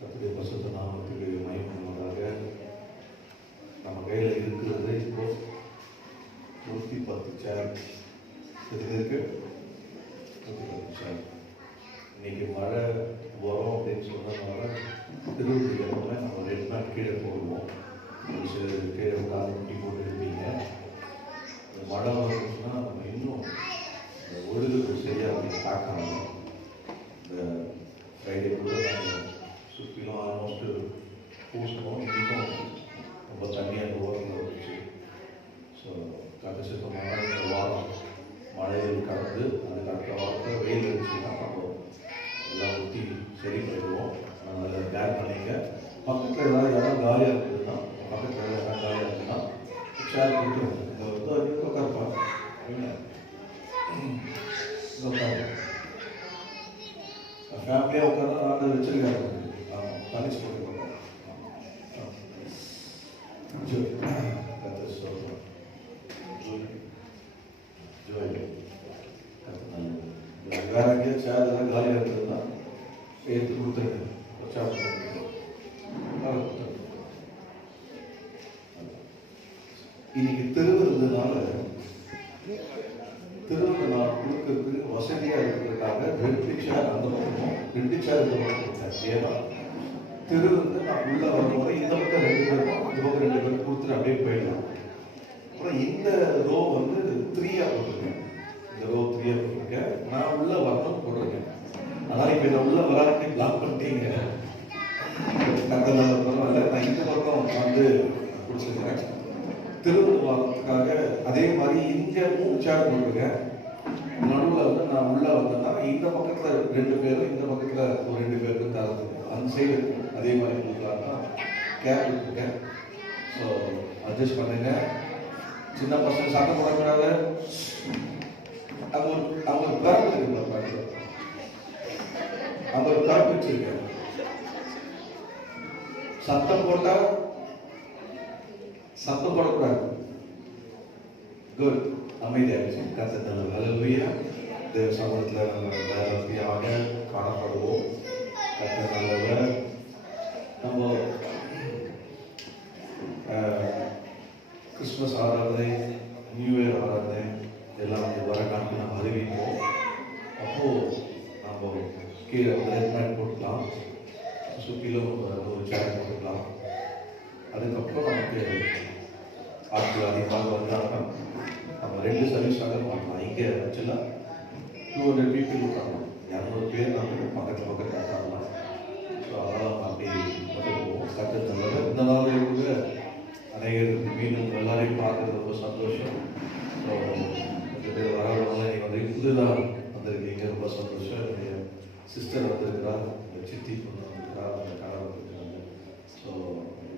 கர்த்தருடைய பரிசுத்த நாமத்துக்கு மகிமையாக நம்ம கையில் இருக்கிறது இப்போ 110 சேர் இருக்கு. 110 சேர். இன்னைக்கு மழை வரும் அப்படின்னு சொன்னதுனால திருவிழா நம்ம 2 நாள் கீழே போடுவோம். ஒரு சிலர் கீழே உட்காந்து முட்டி போட்டு இருப்பீங்க. மழை வந்துச்சுன்னா நம்ம இன்னும் ஒழுங்கு சரியாக அப்படி தாக்கணும். இந்த ஃப்ரைடே கூட நாங்கள் சுற்றிலும் ஆல்மோஸ்ட்டு பூசணும். இன்றைக்கும் ரொம்ப தண்ணியாக அந்த ஓரத்தில் இருந்துச்சு. ஸோ கடைசித்தமான இந்த வாரம் மழையில் கடந்து அதுக்கு அடுத்த வாரத்தில் வெயில் இருந்துச்சுன்னா நம்ம எல்லாம் ஊற்றி சரி பண்ணிடுவோம். அதனால் பேக் பண்ணிங்க. பக்கத்தில் ஏதாவது இடம் காலியாக இருக்குதுன்னா பக்கத்தில் இடம் காலியாக இருக்குதுன்னா ஷேர் கொடுத்துருவோம். இந்த உட்காருப்பாங்க ஃபேமிலியாக உட்காந்து நான் வச்சிருக்காங்க. ஆமாம், பனிஷ் போட்டு வேற எங்கேயும் சேர் எல்லாம் காலியாக இருக்குதுன்னா எடுத்து கொடுத்துருங்க. இன்னைக்கு திருவிருந்தனால திருவிழா கொடுக்கறதுக்கு வசதியாக இருக்கிறதுக்காக 2 சேர் அந்த பக்கமும் 2 சேர் இந்த பக்கம் கொடுத்தேன். ஏன்னா திருவிருந்து நான் உள்ள வரும்போது இந்த பக்கம் 2 பேரும் இந்த பக்கம் 2 பேரும் கொடுத்துட்டு அப்படியே போயிடலாம். அப்புறம் இந்த ரோ வந்து 3ஆக போட்டிருக்கேன். இந்த ரோ 3ஆக போட்டிருக்கேன். நான் உள்ள வரணும் போட்டிருக்கேன். அதனால இப்போ நான் உள்ள வராட்டி பிளாக் பண்ணிட்டீங்க. கத்தல பரவாயில்ல, நான் இந்த பக்கம் வந்து பிடிச்சிருக்கேன். திருவிழா வாரத்துக்காக அதே மாதிரி இங்கே 3 சேர் போட்டிருக்கேன். நடுவில் வந்து நான் உள்ள வந்தேன்னா இந்த பக்கத்தில் 2 பேரும் இந்த பக்கத்தில் ஒரு 2 பேருக்கு தரது அந்த சைடு அதே மாதிரி கொடுக்கலாம்னா கேப் இருக்கேன். ஸோ அட்ஜஸ்ட் பண்ணுங்க. சின்ன பசங்க சத்தம் போடக்கூடாது. அவங்க ஒரு பேக் இருக்குல்ல, பாட்டு அவங்க ஒரு பேக் வச்சிருக்கேன். சத்தம் போட்டால் சத்தம் போடக்கூடாது. குட், அமைதியாகிடுச்சு. கர்த்தர் ஹல்லேலூயா. தேவ சமூகத்தில் நம்ம வேலையாக காணப்படுவோம். கர்த்தர் நல்லவர். நம்ம கிறிஸ்மஸ் ஆராதனை, நியூ இயர் ஆராதனை எல்லாம் வந்து வர நாட்கள் நம்ம அறிவிப்போம். அப்போது நம்ம கீழே வந்து ரெட் மேட் போட்டுக்கலாம், சுற்றிலும் ஒரு சேர் போட்டுக்கலாம். அதுக்கப்புறம் நமக்கு ஆட்கள் அதிகமாக வந்தாங்கன்னா நம்ம 2 சர்வீஸாக பண்ணலாம். இங்கே ஆக்சுவலாக 200 பீப்புள் உட்காரலாம். 200 பேர் நம்ம பக்கத்தில் காட்டலாம். ஸோ அதெல்லாம் அப்படி வந்துடுவோம். கர்த்தர் நல்லவர். இந்த நாள் கூட அநேகருக்கு மீண்டும் எல்லாரையும் பார்க்கறது ரொம்ப சந்தோஷம். ஸோ கொஞ்சம் பேர் வரவங்க நீங்கள் வந்து புதுதாக வந்திருக்கீங்க, ரொம்ப சந்தோஷம். என்னுடைய சிஸ்டர் வந்திருக்கிறா, சித்தி பொண்ணு வந்திருக்கிறா, அந்த கணவர் வந்திருக்காங்க. ஸோ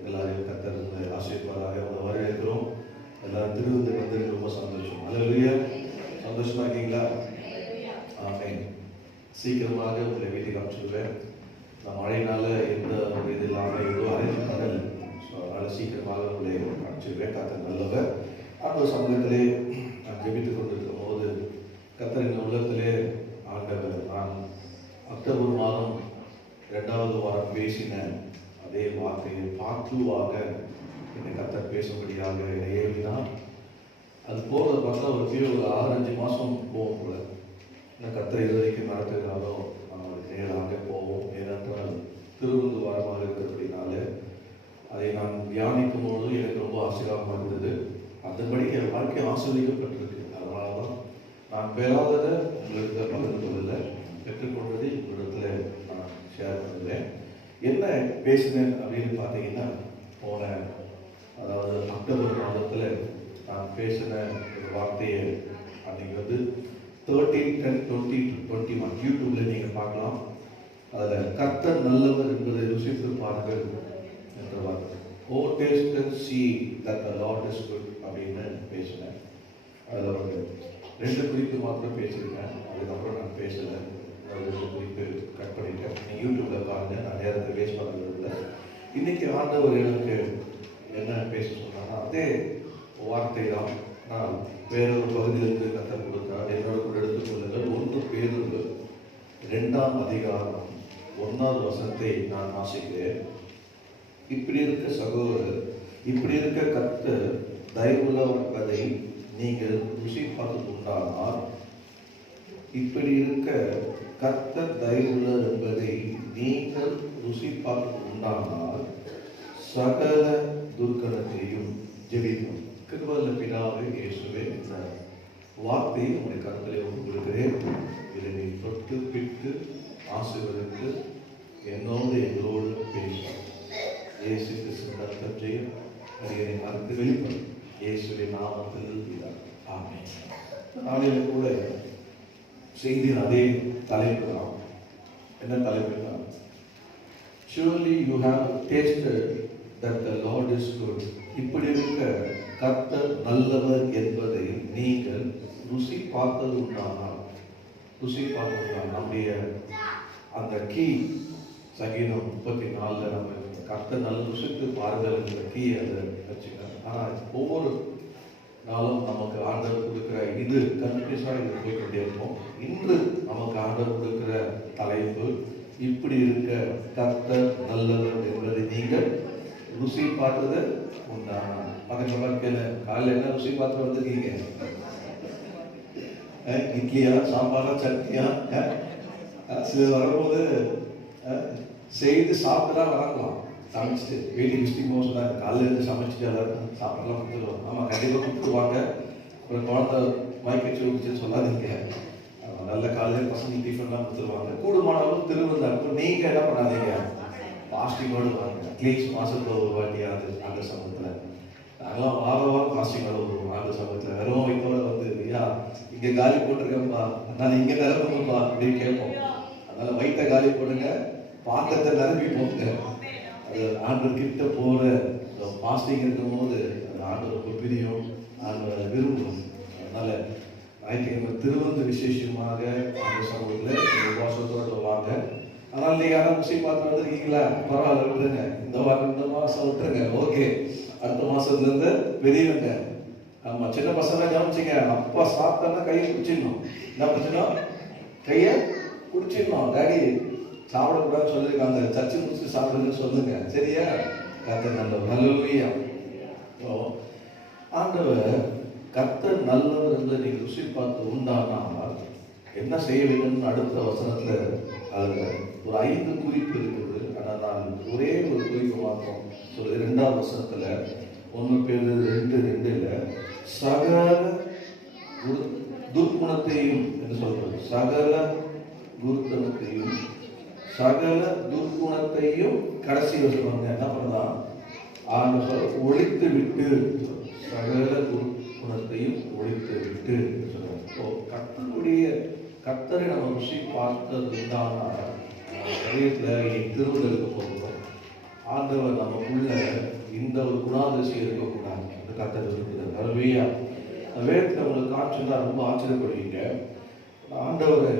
எல்லாரையும் கர்த்தர் ஆசீர்வாதாக வரவேற்கிறோம். எல்லாரும் திருவிருந்து வந்திருக்கு, ரொம்ப சந்தோஷம். ஹல்லேலூயா. சந்தோஷமா இருக்கீங்களா? ஆமென். சீக்கிரமாக உங்களை வீட்டுக்கு அனுப்பிச்சுடுவேன். நான் மழையினால எந்த ஒரு இது இல்லாமல் எதுவும் அரேஞ்ச் பண்ணல. ஸோ அதனால் சீக்கிரமாக உங்களை அனுப்பிச்சுடுவேன். கர்த்தர் நல்லவர். அந்த சமூகத்திலே நான் ஜெபித்துக் கொண்டிருக்கும் போது கர்த்தர் என் உள்ளத்திலே ஆண்டவர் நான் அக்டோபர் மாதம் 2வது வாரம் பேசின அதே வார்த்தையை பார்த்துவாக என்னை கர்த்தர் பேசும்படியாக என்னை ஏறினார். அது போகிறத பார்த்தா ஒரு 6-5 மாதம் போகும் போல. என்ன கர்த்தர் இது வரைக்கும் நடத்துகிறாரோ நம்ம நேராக போவோம். ஏனென்றால் திருவிருந்து வாரமாக இருக்கிறபடினால அதை நான் தியானிக்கும் பொழுது எனக்கு ரொம்ப ஆசீர்வாதமாக இருந்தது. அதன்படி என் வாழ்க்கை ஆசீர்வதிக்கப்பட்டிருக்கு. அதனால தான் நான் பெறாததை உங்களுக்கு பகிர்ந்து கொள்ளலை, பெற்றுக்கொண்டதை உங்களிடத்தில் நான் ஷேர் பண்ணுறேன். என்ன பேசினேன் அப்படின்னு பார்த்தீங்கன்னா, போன அதாவது அக்டோபர் மாதத்தில் நான் பேசின ஒரு வார்த்தையை அன்றைக்கி வந்து 13/10/2021 யூடியூப்ல நீங்கள் பார்க்கலாம். அதில் கர்த்தர் நல்லவர் என்பதை ருசித்து பாருங்கள் என்ற வார்த்தை. O taste and see that the Lord is good அப்படின்னு பேசினேன். அதில் ஒரு 2 குறிப்பு மாத்திரம் பேசியிருக்கேன். அதுக்கப்புறம் நான் பேசலை. ஒரு 2 குறிப்பு கட் பண்ணிட்டேன். நீங்கள் யூடியூப்பில் பாருங்கள். நான் நேரத்தை வேஸ்ட் பண்ணுறது இல்லை. இன்றைக்கி ஆண்டவர் எனக்கு என்ன பேச சொன்னாங்கன்னா அதே வார்த்தை தான். நான் வேறொரு பகுதியிலிருந்து கற்றுக் கொடுத்தார். என்னோட கூட எடுத்துக்கொள்ளுங்கள். 1 பேதுரு 2ஆம் அதிகாரம் 1வது வசனத்தை நான் வாசிக்கிறேன். இப்படி இருக்க சகோதரர், இப்படி இருக்க கர்த்தர் தயவுள்ளவர் என்பதை நீங்கள் ருசி பார்த்து உண்டானால், இப்படி இருக்க கர்த்தர் தயவுள்ளவர் என்பதை நீங்கள் ருசி பார்த்து உண்டானால் சகல துர்க்கணத்தையும் ஜெபிக்கும். கிருபையுள்ள பிதாவே இயேசுவே, இந்த வார்த்தையை உங்களுடைய கருத்திலே ஒப்புக் கொடுக்கிறேன். இதனை தொட்டு பிட்டு ஆசீர்வதித்து என்னோடு எங்களோடு பேசும் இயேசு கிறிஸ்து கர்த்தர் ஜெயம் அடியனை மறுத்து வெளிப்படும் இயேசுவின் நாமத்தில் ஆமென். நாளில் கூட செய்தியின் அதே தலைப்பு தான். என்ன தலைப்பு? Surely you have tasted that the Lord is good. இப்படி இருக்க கர்த்தர் நல்லவர் என்பதை நீங்கள் ருசி பார்த்தது உண்டானால், நம்முடைய அந்த கீ சங்கீதம் 34 நம்ம கர்த்தர் நல்ல ருசித்து பாருங்கள் கீ அதை வச்சுக்கணும். ஆனால் ஒவ்வொரு நாளும் நமக்கு ஆண்டவர் கொடுக்கிற இது கண்டினியூஸாக இது போய்கொண்டே இருக்கும். இன்று நமக்கு ஆண்டவர் கொடுக்கிற தலைப்பு இப்படி இருக்க கர்த்தர் நல்லவர் என்பதை நீங்கள் ருசி பார்த்தது உண்டானா. பக்கத்து வாழ்க்கையில் காலையில் என்ன ருசி பார்த்து வந்திருக்கீங்க? இட்லியா, சாம்பாரா, சட்னியா? சிலர் வரும்போது செய்து சாப்பிட்டு வரலாம். சமைச்சிட்டு வீட்டுக்கு விசிட்டிங் சொன்னாங்க, காலையில் இருந்து சமைச்சிட்டு எல்லாரும் சாப்பிடலாம் கொடுத்துருவாங்க. ஆமாம், கண்டிப்பாக கொடுத்துருவாங்க. அப்புறம் குழந்தை மயக்கச்சு விடுச்சுன்னு சொல்லாதீங்க. நல்ல காலையில் பசங்க டிஃபன்லாம் கொடுத்துருவாங்க. கூடுமானவங்களும் திருவிழாக்கும் நீங்கள் என்ன பண்ணாதீங்க, பாஸ்டிங்கோடு வாங்க. அட்லீஸ்ட் மாதத்தில் ஒரு வாட்டியாவது ஆண்டு சமூகத்தில். நாங்களாம் வாரம் பாஸ்டிங்கோடு வருவோம் ஆண்டு சமூகத்தில். வெறும் வைத்தோட வந்து ஐயா இங்கே காலி போட்டிருக்கேன்ப்பா, நான் இங்கே நிரம்புங்கப்பா அப்படின்னு கேட்போம். அதனால் வயிற்ற காலி போடுங்க, பாத்திரத்தை நிரம்பி போங்க. அது ஆண்டவர் கிட்ட போகிற பாஸ்டிங் இருக்கும் போது அது ஆண்டவர் ரொம்ப பிரியம், ஆண்டவர் விரும்பும். அதனால் ஞாயிற்றுக்கிழமை திருவந்து விசேஷமாக ஆண்டு சமூகத்தில் உபவாசத்தோடு வாங்க. ஆனால் நீங்கள் யாரும் ருசி பார்த்து வந்துருக்கீங்களா? பரவாயில்ல, விட்டுருங்க. இந்த மாதம் விட்டுருங்க. ஓகே, அடுத்த மாதத்துலேருந்து பெரியவங்க. ஆமாம், சின்ன பசங்க கவனிச்சிங்க. அப்பா சாப்பிட்டோன்னா கையை குடிச்சிடணும். என்ன பிரச்சனை? கையை குடிச்சிடணும். டாடி சாப்பிடக்கூடாதுன்னு சொல்லியிருக்காங்க, சர்ச்சை முடிச்சு சாப்பிடுங்கன்னு சொல்லுங்க. சரியா? கர்த்தர் நல்லவர். ஹல்லேலூயா. ஆண்டவர் கர்த்தர் நல்லவர் என்று நீங்கள் ருசி பார்த்து உண்டானால் என்ன செய்ய வேண்டும்? அடுத்த வசனத்தில் அதில் ஒரு 5 குறிப்பு இருக்குது. ஆனால் நான் ஒரே ஒரு குறிப்பு மாத்திரம் சொல்லுது. 2வது வசனத்தில் 1 பேதுரு 2:2 சகல துர்க்குணத்தையும் என்று சொல்றது. சகல துர்க்குணத்தையும், சகல துர்க்குணத்தையும் கடைசி வசனம் என்ன பண்ணலாம்? ஒழித்து விட்டு, சகல துர்க்குணத்தையும் ஒழித்து விட்டு கர்த்தருடைய கர்த்தரை நம்ம ருசி பார்த்ததுண்டான சரீரத்தில் திருவிழலுக்கு போகிறோம். ஆண்டவர் நமக்குள்ள இந்த ஒரு குணாதிசயம் இருக்கக்கூடாது என்று கர்த்தர் இருக்கிறார். ஹல்லேலூயா. வேதத்தில் உங்களுக்கு காட்சின்னா ரொம்ப ஆச்சரியப்படுவீங்க. ஆண்டவர்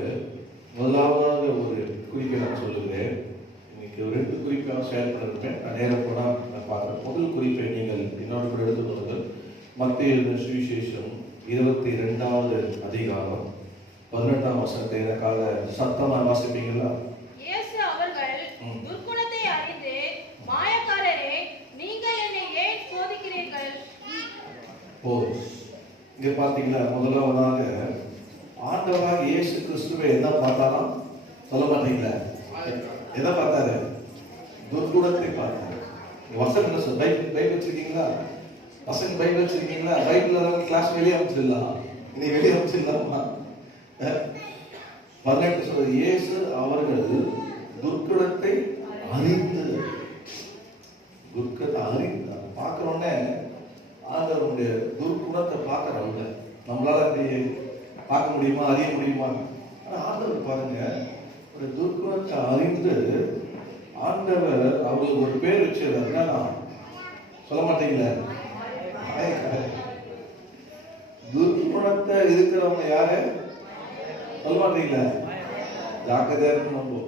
முதலாவதாக ஒரு குறிப்பை நான் சொல்லுகிறேன். இன்னைக்கு ஒரு 2 குறிப்பாக ஷேர் பண்ணிருக்கேன். நான் நேரம் போனால் நான் பார்க்குறேன். முதல் குறிப்பை நீங்கள் என்னோட கூட எடுத்துக்கொள்ளுங்கள். மத்தேயு சுவிசேஷம் 22வது அதிகாரம் 18ஆம் வசனத்தை எனக்காக சத்தமாக வாசிப்பீங்களா? இயேசு அவர்கள் துர்க்குணத்தை அறிந்து, மாயக்காரரே, நீங்கள் என்னை ஏன் சோதிக்கிறீர்கள்? போதும். இங்க பார்த்தீங்களா, முதலாவதாக ஆண்டவராக இயேசு கிறிஸ்துவை என்ன பார்த்தாராம்? சொல்ல மாட்டீங்களா? என்ன பார்த்தாரு? துர்க்குணத்தை பார்த்தாரு. வசனம் பைபிள் வச்சிருக்கீங்களா? பசங்க பைபிள் வச்சிருக்கீங்களா? பைபிள் கிளாஸ் வெளியே அமைச்சிடலாம். இன்னைக்கு வெளியே அமைச்சிடலாமா? 18 சொல்றது, இயேசு அவர்கள் துர்க்குணத்தை அறிந்து, துர்க்கத்தை அறிந்து பார்க்கறோன்னே ஆண்டவருடைய துர்க்குணத்தை பார்க்கறவங்க நம்மளால அப்படி பார்க்க முடியுமா, அறிய முடியுமா? ஆனால் ஆண்டவர் பாருங்க, ஒரு துர்க்குணத்தை அறிந்து ஆண்டவர் அவங்களுக்கு ஒரு பேர் வச்சிருக்காரு. என்னன்னா சொல்ல மாட்டீங்களா? துர்க்குணத்தை இருக்கிறவங்க யாரு? சொல்ல மாட்டீங்களா? ஜாக்கிரதையா இருக்கணும்.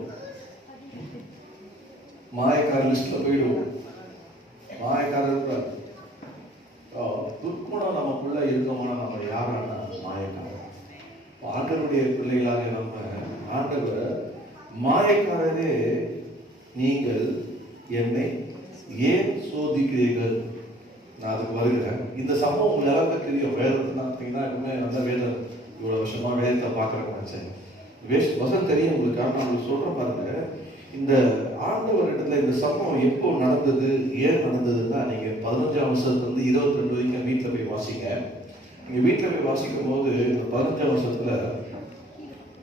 மாயக்கார லிஸ்ட்ல போயிடுவோம். மாயக்காரர் துர்க்குணம் நமக்குள்ள இருக்கோம்னா நம்ம யாரான மாயக்காரர். ஆண்டவருடைய பிள்ளைகளாக நம்ம ஆண்டவர் மாயக்காரரே நீங்கள் என்னை ஏன் சோதிக்கிறீர்கள்? நான் அதுக்கு வருகிறேன். இந்த சம்பவம் உங்களுக்கு எல்லாருக்கும் தெரியும். வேதத்தை பார்த்தீங்கன்னா எப்பவுமே நல்ல வேதம், இவ்வளவு வருஷமா வேதத்தை பார்க்கறேன்னு நினைச்சேன். வசனம் தெரியும் உங்களுக்கு. நான் உங்களுக்கு சொல்றேன் பாருங்க, இந்த ஆண்டவர் இடத்துல இந்த சம்பவம் எப்போ நடந்தது, ஏன் நடந்ததுன்னா, நீங்க 15ஆம் வருஷத்துல இருந்து 22 வரைக்கும் வீட்டில் போய் வாசிங்க. நீங்க வீட்டில் போய் வாசிக்கும் போது இந்த 15ஆம் வருஷத்துல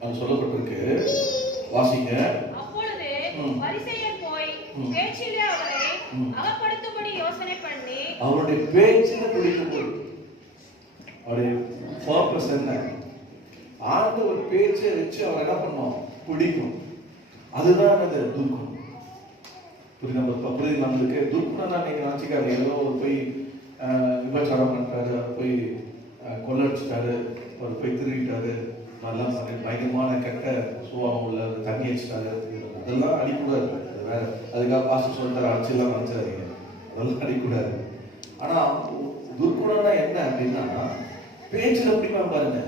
அது சொல்லப்பட்டிருக்கு, வாசிங்க. அப்பொழுது பரிசேயர் போய் பேச்சிலே அவரை அகப்படுத்தும்படி யோசனை பண்ணி, அவருடைய பேச்சில பிடிக்கும். அவருடைய பர்பஸ் என்ன? ஆண்டவர் பேச்சை வச்சு அவர் என்ன பண்ணோம்? பிடிக்கும். அதுதான் அது துர்க்கம். புரியுது நம்மளுக்கு? துர்க்கம்னா நீங்க நினைச்சுக்காது ஏதோ போய் விபச்சாரம் பண்றாரு, போய் கொள்ளடிச்சிட்டாரு, அவர் போய் திருடிட்டாரு, நல்லா பயங்கரமான கெட்ட சுபாவம் உள்ள தண்ணி அடிச்சிட்டாரு, அதெல்லாம் அடிக்கூடாது. வேற அதுக்காக பாஸ்டர் சொல்லிட்டாரு அடிச்செல்லாம் நினைச்சாதீங்க, அதெல்லாம் அடிக்கூடாது. ஆனா துர்க்குணம்னா என்ன அப்படின்னா, பேச்சுல பிடிக்காம பாருங்க,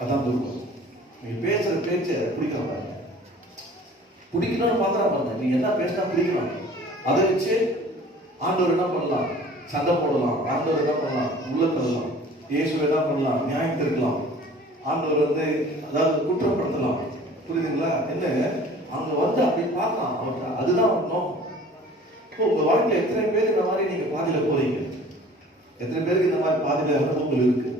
அதான் துர்க்கம். நீங்க பேசுற பேச்சை பிடிக்காம பாருங்க. பிடிக்கணும்னு பாக்குறா பாருங்க, நீங்க என்ன பேசினா பிடிக்கணும், அதை வச்சு ஆண்டவர் என்ன பண்ணலாம்? சண்டை போடலாம். ஆண்டவர் என்ன பண்ணலாம்? உள்ள தள்ளலாம். இயேசு என்ன பண்ணலாம்? நியாயம் இருக்கலாம். ஆண்டவர் அதாவது குற்றப்படுத்தலாம். புரியுதுங்களா? என்ன அங்க அப்படி பார்க்கலாம் அவர்கிட்ட. அதுதான் வரணும். உங்க வாழ்க்கையில எத்தனை பேர் இந்த மாதிரி நீங்க பாதியில போறீங்க? எத்தனை பேருக்கு இந்த மாதிரி பாதியில அனுபவங்கள் இருக்கு?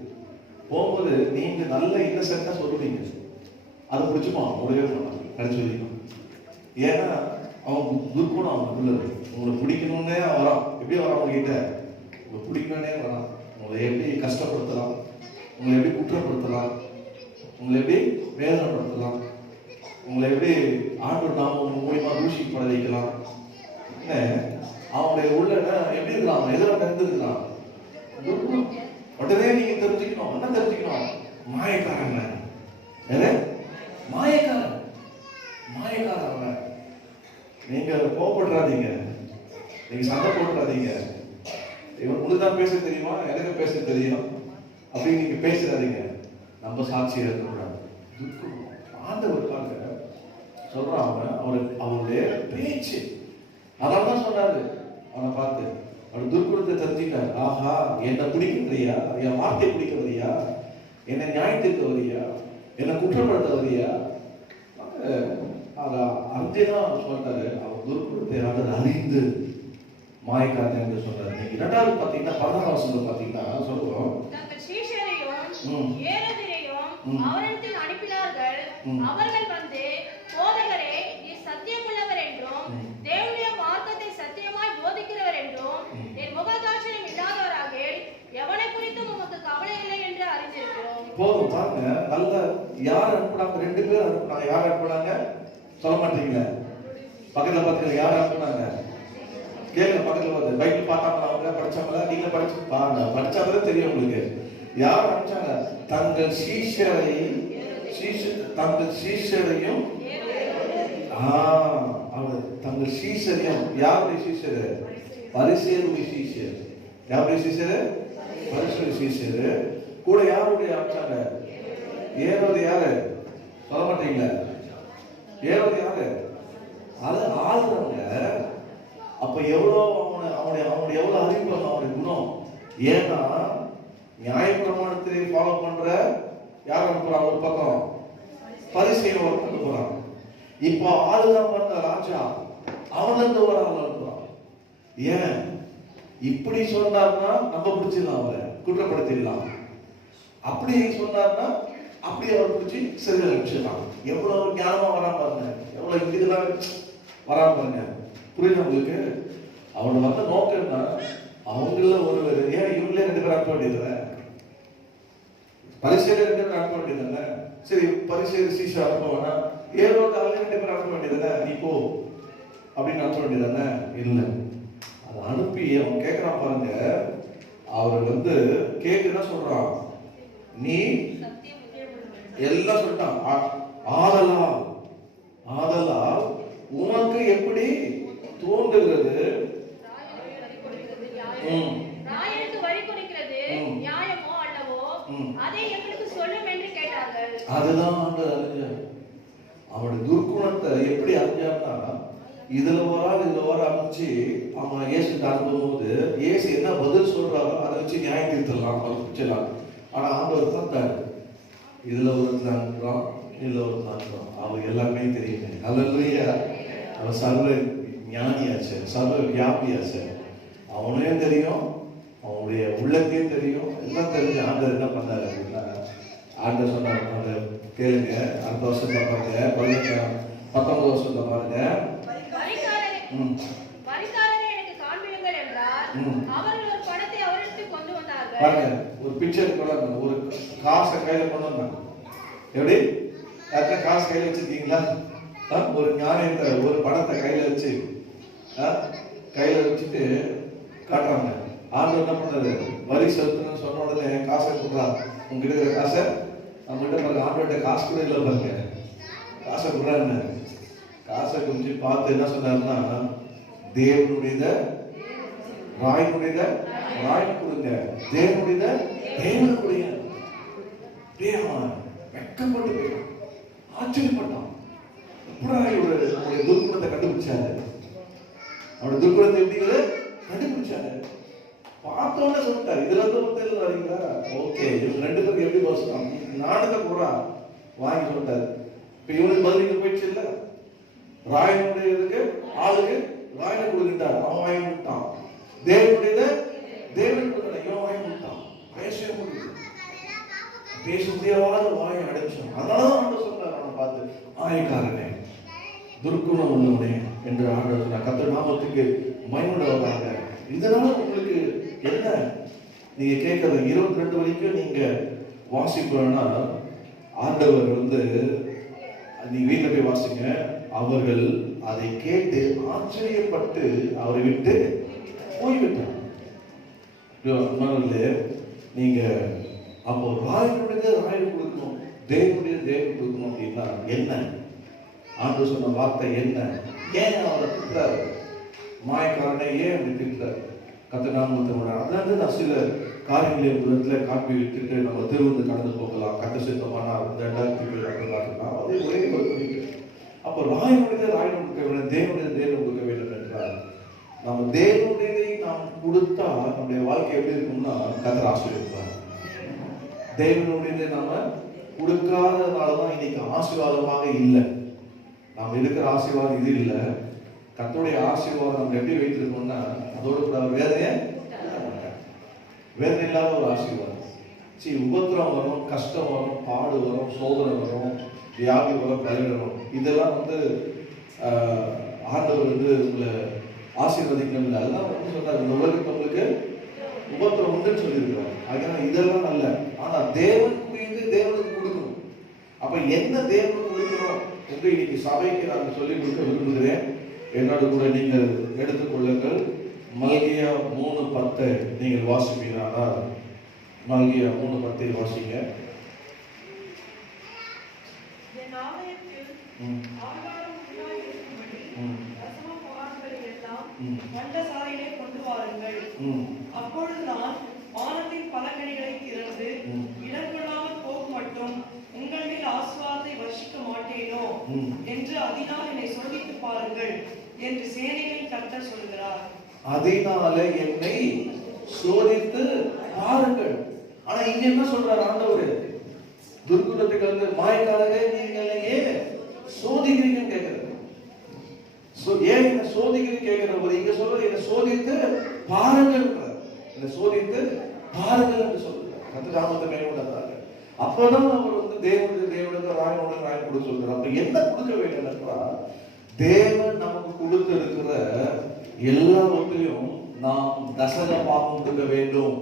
போகும்போது நீங்க நல்ல இன்னசென்ட்டா சொல்லுவீங்க, அதை பிடிச்சுமா உடவே மாட்டாங்க, கடிச்சு வைக்கணும். ஏன்னா அவன் துர்க்குணம் அவன் உள்ளது. உங்களை பிடிக்கணும்னே வரான். எப்படி வரான்? உங்ககிட்ட உங்களை பிடிக்கணும்னே வரான். உங்களை எப்படி கஷ்டப்படுத்தலாம், உங்களை எப்படி குற்றப்படுத்தலாம், உங்களை எப்படி வேதனைப்படுத்தலாம், உங்களை எப்படி ஆண்டவர் நாம மூலியமா தூஷிக்கப்பட வைக்கலாம். அவனுடைய உள்ள எப்படி இருக்கலாம்? எதிராக தெரிஞ்சிருக்கலாம். உடனே நீங்க தெரிஞ்சுக்கணும். என்ன தெரிஞ்சுக்கணும்? மாயக்காரன். மாயக்காரன், மாயக்காரன் அவன். நீங்க கோபப்படுறாதீங்க, நீங்க சண்டை போட்டுறாதீங்க. இவன் உங்களுக்குதான் பேச தெரியுமா, எனக்கு பேச தெரியும் அப்படின்னு நீங்க பேசுறாதீங்க. நம்ம சாட்சியா இருக்கக்கூடாது. ஆண்டவர் பாருங்க சொல்றான், அவருடைய பேச்சு. அதான் சொன்னாரு அவனை பார்த்து. அவன் துர்க்குணத்தை தெரிஞ்சுட்டார். ஆஹா, என்னை பிடிக்க வரியா, என் வார்த்தை பிடிக்க வரியா, என்னை நியாயத்திற்கு வரியா, என்னை குற்றப்படுத்த வரியா? அறிஞ்சுதான் சொல்றாரு. அவர் துர்க்குணத்தை அறிந்து மாயக்காரன் என்று சொல்றாரு. நீங்க இரண்டாவது பாத்தீங்கன்னா 16ஆம் வசனம் பாத்தீங்கன்னா சொல்லுவோம், தங்கள் சீஷரையும் ஏரோதியரையும் அவரிடத்தில் அனுப்பினார்கள். அவர்கள் வந்து, போதகரே, நீர் சத்தியமுள்ளவர் என்றும் தேவனுடைய மார்க்கத்தை சத்தியமாய் போதிக்கிறவர் என்றும் நீர் முகதாட்சணியம் இல்லாதவராக எவனை குறித்தும் உமக்கு கவலை இல்லை என்று அறிந்திருக்கிறோம். போதும் பாருங்க. நல்ல யார் அனுப்புனாங்க? 2 பேர் அனுப்புனாங்க. யார் அனுப்புனாங்க? சொல்ல மாட்டீங்களா? பக்கத்துல பாத்தீங்க யார் அனுப்புனாங்க? கேளுங்க. பக்கத்துல வந்து பைபிள் பார்த்தாங்களா? அவங்க படிச்சாங்களா? நீங்க படிச்சு பாருங்க, படிச்சாலே தெரியும் உங்களுக்கு. யார் அனுப்பிச்சாங்க? தங்கள் சீஷரையும் அவர் தங்கள் சீஷரையும். யாருடைய சீஷர்? பரிசேயருடைய சீஷர். யாருடைய சீஷர்? பரிசேயருடைய சீஷர். கூட யாருடைய அனுப்பிச்சாங்க? ஏரோது. யாரு? சொல்ல மாட்டீங்களா? ஏரோது யாரு? அது ஆளுறவங்க. அப்ப எவ்வளவு அவனுடைய எவ்வளவு அறிவு, அவனுடைய குணம். ஏன்னா நியாயப்பிரமாணத்தை ஃபாலோ பண்ற யார் அனுப்புறான்? ஒரு பக்கம் பரிசேயர் கொண்டு போறான். இப்போ ஆளுதான் பண்ண ராஜா, அவன்ல இருந்து ஒரு ஆள் அனுப்புறான். ஏன் இப்படி சொன்னார்னா நம்ம பிடிச்சிடலாம், அவரை குற்றப்படுத்திடலாம். அப்படி சொன்னார்னா அப்படி அவர் பிடிச்சி சிறையில் அனுப்பிச்சிடலாம். எவ்வளவு ஞானமா வராம பாருங்க, எவ்வளவு இதுதான் வராம பாருங்க. புரியுது உங்களுக்கு? அவனோட வந்த நோக்கம்னா அவங்கள ஒருவர். ஏன் இவங்களே 2 பேர் அனுப்ப வேண்டியதுல? பரிசேயர் 2 பேர் அனுப்ப வேண்டியதுல? சரி, பரிசேயர் சீஷா அனுப்ப வேணாம், ஏரோது 2 பேர் அனுப்ப வேண்டியதுல? நீ போ அப்படின்னு அனுப்ப வேண்டியதுல? இல்லை. அதை அனுப்பி அவன் கேட்கிறான் பாருங்க. அவர் கேட்டு என்ன சொல்றான்? நீ எல்லாம் சொல்லிட்டான். ஆதலால் உனக்கு எப்படி தோன்றுகிறது? ராயனுக்கு வரி கொடுக்கிறது நியாயமோ அல்லவோ, அதை எங்களுக்கு சொல்லும் என்று கேட்டார்கள். அதுதான் அவனுடைய துர்க்குணத்தை இதுல வர அமைச்சு அவன் இயேசுக்கு அனுப்பும்போது இயேசு என்ன பதில் சொல்றாரோ அதை வச்சு நியாயம் தீர்த்தலாம், அவர் பிடிச்சலாம். ஆனா ஆண்டவர் பார்த்தாரு, இதுல ஒருத்தர் அனுப்புறான், இதுல ஒருத்தர் அனுப்புறான், அவர் எல்லாமே தெரியுமே. அல்லேலூயா. அவன் சர்வ ஞானியாச்சு, சர்வ வியாபியாச்சு. அவனையும் தெரியும், அவனுடைய உள்ளத்தையும் தெரியும், எல்லாம் தெரிஞ்சு ஆண்டவர் என்ன பண்ணாரு அப்படின்னா, ஆண்டவர் சொன்னார், அந்த கேளுங்க, அடுத்த வருஷத்துல பாருங்க, 19 வருஷத்துல பாருங்க, வரிகாரரே எனக்கு காண்பியுங்கள் என்றார். அவர்கள் ஒரு பணத்தை அவரிடத்தில் கொண்டு வந்தார்கள். பாருங்க, ஒரு பிக்சர் கூட ஒரு காசை கையில கொண்டு வந்தாங்க. எப்படி? யாருக்கா காசு கையில வச்சிருக்கீங்களா? ஒரு ஞானத்தை, ஒரு பணத்தை கையில வச்சு வச்சுட்டு காட்டுறாங்க. ஆண்டு என்ன பண்றாரு? வரி செலுத்தணும்னு சொன்ன உடனே காசை கொடுக்குறாங்க. உங்ககிட்ட இருக்கிற காசை நம்ம கிட்ட பாருங்க, ஆண்டோட காசு கூட இல்லை பாருங்க, காசை கொடுக்குறாருன்னு. காசை கொஞ்சம் பார்த்து என்ன சொன்னாருன்னா, தேவனுடைய ராயனுடைய ராயன் கொடுங்க, தேவனுடைய தேவன் கொடுங்க. தேவன் வெட்கப்பட்டு போயிட்டான், ஆச்சரியப்பட்டான். அவருடைய துர்குணத்தை கண்டுபிடிச்சாரு. அவருடைய துர்குணத்தை எப்படி கண்டுபிடிச்சாரு? பார்த்தோன்னே சொல்லிட்டாரு, இதுல இருந்து ஒருத்தர் வரீங்களா? ஓகே, இவங்க 2 பேருக்கு எப்படி வசனம் நானுக்கு பூரா வாங்கி சொல்லிட்டாரு. இப்ப இவனுக்கு பதிலுக்கு போயிடுச்சு இல்ல, ராயனுடைய இதுக்கு ஆளுக்கு ராயனை கொடுக்கிட்டார், அவன் வாங்கி விட்டான். தேவனுடைய தேவன் கொடுக்கல, இவன் வாங்கி விட்டான். பேசவே முடியும், பேச முடியாத வாயை அடைச்சான். அதனாலதான் ஆண்டவர் சொன்னார், அவனை பார்த்து, ஆயக்காரனே, துர்க்குணம் உள்ளவனே என்று ஆண்டவர் சொன்னார். கர்த்தர் நாமத்துக்கு மகிமையுண்டாவதாக. இதனால உங்களுக்கு என்ன நீங்க கேட்கறது? 22 வரைக்கும் நீங்க வாசிப்போம்னா, ஆண்டவர் நீங்க வீட்டுல போய் வாசிங்க, அவர்கள் அதை கேட்டு ஆச்சரியப்பட்டு அவரை விட்டு போய்விட்டார். நீங்க அப்போ ராயனுடைய ராயன் கொடுக்கணும், தேவனுடைய தேவன் கொடுக்கணும் அப்படின்னா என்ன? ஆண்டு சொன்ன வார்த்தை என்ன? ஏன் அவரை திட்டுறாரு? மாயக்காரனை ஏன் அப்படி திட்டுறாரு? கர்த்தர் நாமத்தை அதாவது நான் சில காரியங்களை உலகத்துல காப்பி விட்டுட்டு நம்ம திருவிழந்து கடந்து போகலாம். கர்த்தர் சித்தமான 2000 பார்க்கலாம். அதே ஒரே ஒரு குறிப்பு. அப்போ ராயனுடைய ராயன் கொடுக்க வேண்டும், தேவனுடைய தேவன் கொடுக்க வேண்டும் என்றால், நம்ம தேவனுடையதை நாம் கொடுத்தா நம்முடைய வாழ்க்கை எப்படி இருக்கும்னா, கர்த்தர் ஆசீர்வதிப்பார். தேவனுடையதை நாம கொடுக்காதனாலதான் இன்னைக்கு ஆசீர்வாதமாக இல்லை. நாம் இருக்கிற ஆசீர்வாதம் இது இல்லை. கர்த்தருடைய ஆசீர்வாதம் நம்ம எப்படி வைத்திருக்கோம்னா, அதோட கூட வேதனைய வேதனை இல்லாத ஒரு ஆசீர்வாதம். உபத்திரம் வரும், கஷ்டம் வரும், பாடு வரும், சோதனை வரும், வியாதி வரும், பலவீனம் வரும். இதெல்லாம் ஆண்டவர் உங்களை ஆசீர்வதிக்கணும் இல்லை. அதெல்லாம் சொல்றாரு, இந்த உலகத்துக்கு உங்களுக்கு உபத்திரம் உண்டுன்னு சொல்லியிருக்கிறார். அதனால இதெல்லாம் அல்ல. ஆனா தேவனுக்கு தேவனுக்கு கொடுக்கணும். அப்ப என்ன தேவனுக்கு கொடுக்கணும் என்று இன்னைக்கு சபைக்கு நான் சொல்லிக் கொடுக்க விரும்புகிறேன். என்னோட கூட நீங்கள் எடுத்துக்கொள்ளுங்கள். மல்கியா 3:10 நீங்கள் வாசிப்பீங்கன்னா, மல்கியா 3:10 வாசிங்க. அப்பொழுது நான் வானத்தின் பலகணிகளை திறந்து இடர்கொள்ளாமல் போக மட்டும் உங்கள் மேல் ஆசீர்வாதத்தை வர்ஷிக்க மாட்டேனோ என்று அதனால் என்னை சோதித்து பாருங்கள் என்று சேனைகளின் கர்த்தர் சொல்கிறார். அதனால என்னை சோதித்து பாருங்கள். ஆனா இங்க என்ன சொல்றாரு ஆண்டவர்? துர்குணத்துக்கு வந்து மாயக்காரரே நீங்கள் ஏன் சோதிக்கிறீங்கன்னு கேட்கிறார். ஏன் என்ன சோதிக்கிறீங்க கேட்கிறவர் இங்க சொல்ற, என்னை சோதித்து பாருங்கள், என்னை சோதித்து பாருங்கள் என்று சொல்றார். கர்த்தர் நாமத்தை மேம்படுத்தாங்க. அப்பதான் அவர் தேவனுடைய ராயன் கொடுக்க சொல்றார். அப்ப என்ன கொடுக்க வேண்டும் என்றால், தேவன் நமக்கு கொடுத்து இருக்கிற எல்லாவற்றையும் நாம் தசமபாகம் கொடுக்க வேண்டும்.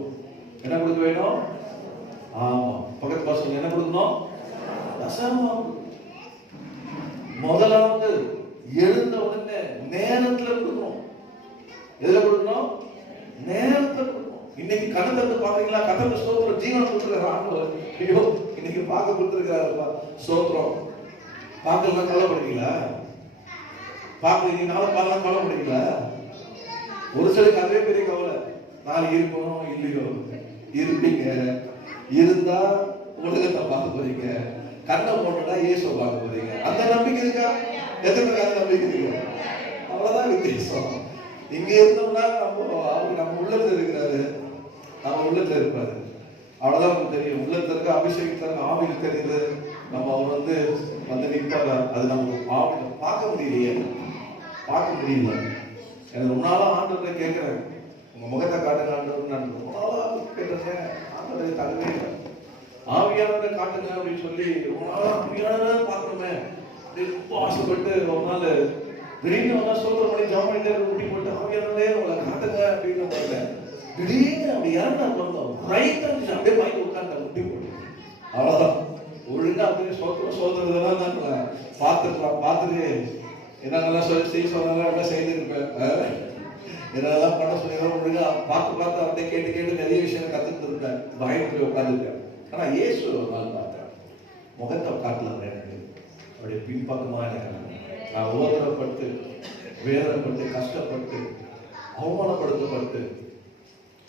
என்ன கொடுக்க வேண்டும்? ஆமா, பக்கத்து பசங்க என்ன கொடுக்கணும்? தசமபாகம். முதலாவது எழுந்த உடனே நேரத்துல கொடுக்கணும். எதுல கொடுக்கணும்? நேரத்துல கொடுக்கணும். இன்னைக்கு கணத்தை பாத்தீங்களா? கணத்தை ஸ்தோத்திரம், ஜீவன் கொடுத்துருக்காரு. ஐயோ, இன்னைக்கு பார்க்க கொடுத்துருக்காரு ஸ்தோத்திரம். பார்க்கலாம் கவலைப்படுறீங்களா? பார்க்க நாளும் பார்க்கலாம் கவலைப்படுறீங்களா? ஒரு சிலருக்கு அதே பெரிய கவலை. நாளைக்கு இருக்கணும் இல்லையோ? இருப்பீங்க. இருந்தா உலகத்தை பார்க்க போறீங்க, கண்ணை போட்டா இயேசுவை பார்க்க போறீங்க. அந்த நம்பிக்கை இருக்கா? எத்தனை பேருக்கு அந்த நம்பிக்கை இருக்கு? அவ்வளவுதான் வித்தியாசம். இங்க இருந்தோம்னா அவர் நம்ம உள்ளத்துல இருக்கிறாரு, நம்ம உள்ளத்துல இருப்பாரு. அவ்வளவுதான் நமக்கு தெரியும். உள்ளத்துல இருக்க அபிஷேகத்துல ஆவியில் தெரியுது. நம்ம அவர் வந்து நிற்பாரு. அது நமக்கு பார்க்க முடியலையே, பார்க்க முடியல. எனக்கு ரொம்ப நாளா ஆண்டவரை கேட்கிறேன், உங்க முகத்தை காட்டுங்க ஆண்டவர். நான் ரொம்ப நாளா கேட்டிருக்கேன், ஆண்டவரை தகவே இல்லை. ஆவியானவரை காட்டுங்க அப்படின்னு சொல்லி ரொம்ப நாளா ஆவியானவரை பார்க்கணுமே ரொம்ப ஆசைப்பட்டு ஒரு நாள் திடீர்னு வந்தா சோதனை பண்ணி ஜாமணிட்டே ஊட்டி போட்டு ஆவியானவரே உங்களை காட்டுங்க அப்படின்னு பார்த்தேன். திடீர்னு அப்படி யாருன்னா வந்தோம் ரைட் அப்படியே வாங்கி உட்காந்து ஊட்டி போட்டு அவ்வளவுதான். ஒழுங்கா அப்படியே சோதனை தான் பார்த்துருக்கலாம். பார்த்துட்டு என்னென்னலாம் செய்ய சொன்னாலும் செய்திருப்பேன். என்னெல்லாம் பண்ண சொன்னாலும் ஒழுங்கா பார்த்து அப்படியே கேட்டு நிறைய விஷயம் கத்துட்டு இருப்பேன். பயந்து உட்காந்துருப்பேன். ஆனா இயேசு ஒரு நாள் பார்த்தேன், முகத்தை காட்டல எனக்கு. அப்படியே பின்பக்கமா எனக்கு நான் உபத்திரப்பட்டு வேதனைப்பட்டு கஷ்டப்பட்டு அவமானப்படுத்தப்பட்டு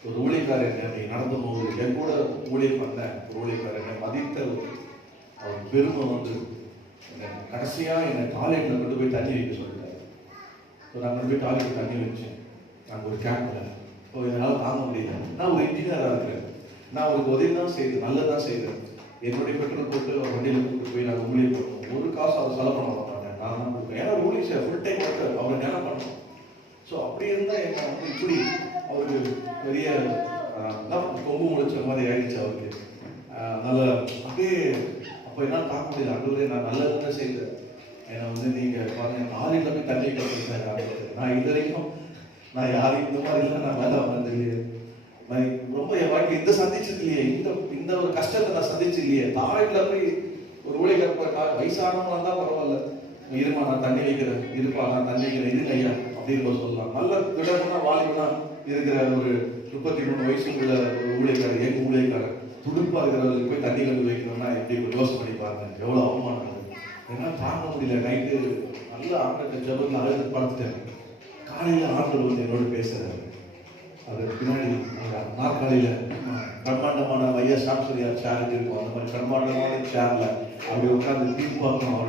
ஒரு ஊழியக்காரன் என்னை நடந்த போது என் கூட ஊழியர் பண்ண ஒரு ஊழியக்காரன் என்னை மதித்த அவர் பெருமை கடைசியா என்னை டாய்லெட்ல கொண்டு போய் தண்ணி வைக்க சொல்லிட்டாரு. நான் கொண்டு போய் டாய்லெட் தண்ணி வச்சேன். நாங்கள் ஒரு கேம்ப்ல என்னால் தாங்க முடியல. நான் ஒரு இன்ஜினியராக இருக்கிறேன். நான் அவருக்கு உதவி தான் செய்தேன், நல்லதான் செய்தேன். என்னுடைய பெட்ரோல் போட்டு அவர் வண்டியில் கூப்பிட்டு போய் நாங்கள் ஊழியர் பண்ணுவோம். ஒரு காசு அவர் செலவு பண்ண மாட்டேன், நான் தான் கொடுப்பேன். ஏன்னா ஊழியர் சார் ஃபுல் டைம் ஒர்க்கர், அவரை நேரம் பண்ணணும். ஸோ அப்படி இருந்தால் என்ன இப்படி அவருக்கு பெரிய கொம்பு முடிச்ச மாதிரி ஆயிடுச்சு அவருக்கு. நல்ல அப்படியே அப்போ என்னால் தாக்க முடியல. அன்றுவரே நான் நல்லதுதான் செய்தேன். என்னை நீங்கள் பாருங்க ஆறில் போய் தண்ணி கற்றுருந்தேன். நான் இது வரைக்கும் நான் யாரும் இந்த மாதிரி இல்லை, நான் வேலை வந்தது இல்லையே, நான் ரொம்ப என் வாழ்க்கை இந்த சந்திச்சது இல்லையே, இந்த ஒரு கஷ்டத்தை நான் சந்திச்சு இல்லையே. தாயில போய் ஒரு ஊழியர் வயசானவங்க வந்தால் பரவாயில்ல, இருமா நான் தண்ணி வைக்கிறேன், இருப்பா நான் தண்ணி வைக்கிறேன், இருங்க ஐயா அப்படின்னு சொல்லலாம். நல்ல விடம்னா வாலிபனா இருக்கிற ஒரு 33 வயசுக்குள்ள ஒரு ஊழியக்காரர், எங்க ஊழியக்காரர் துடுப்பா இருக்கிறவங்களுக்கு போய் தண்ணி கண்டு வைக்கணும்னா எப்படி யோசனை பண்ணி பாருங்க, எவ்வளவு அவமானம். ஏன்னா தாங்க முடியல. நைட்டு நல்ல ஆண்டத்தை ஜபத்தில் அழுது படுத்துட்டேன். காலையில் ஆண்டவர் என்னோட பேசுறாரு. அதுக்கு பின்னாடி நாற்காலியில பிரம்மாண்டமான ஐயா சாம்சரியார் சேர் இருக்கும், அந்த மாதிரி பிரம்மாண்டமான சேர்ல அப்படி உட்கார்ந்து தீர்ப்பாக்கணும்.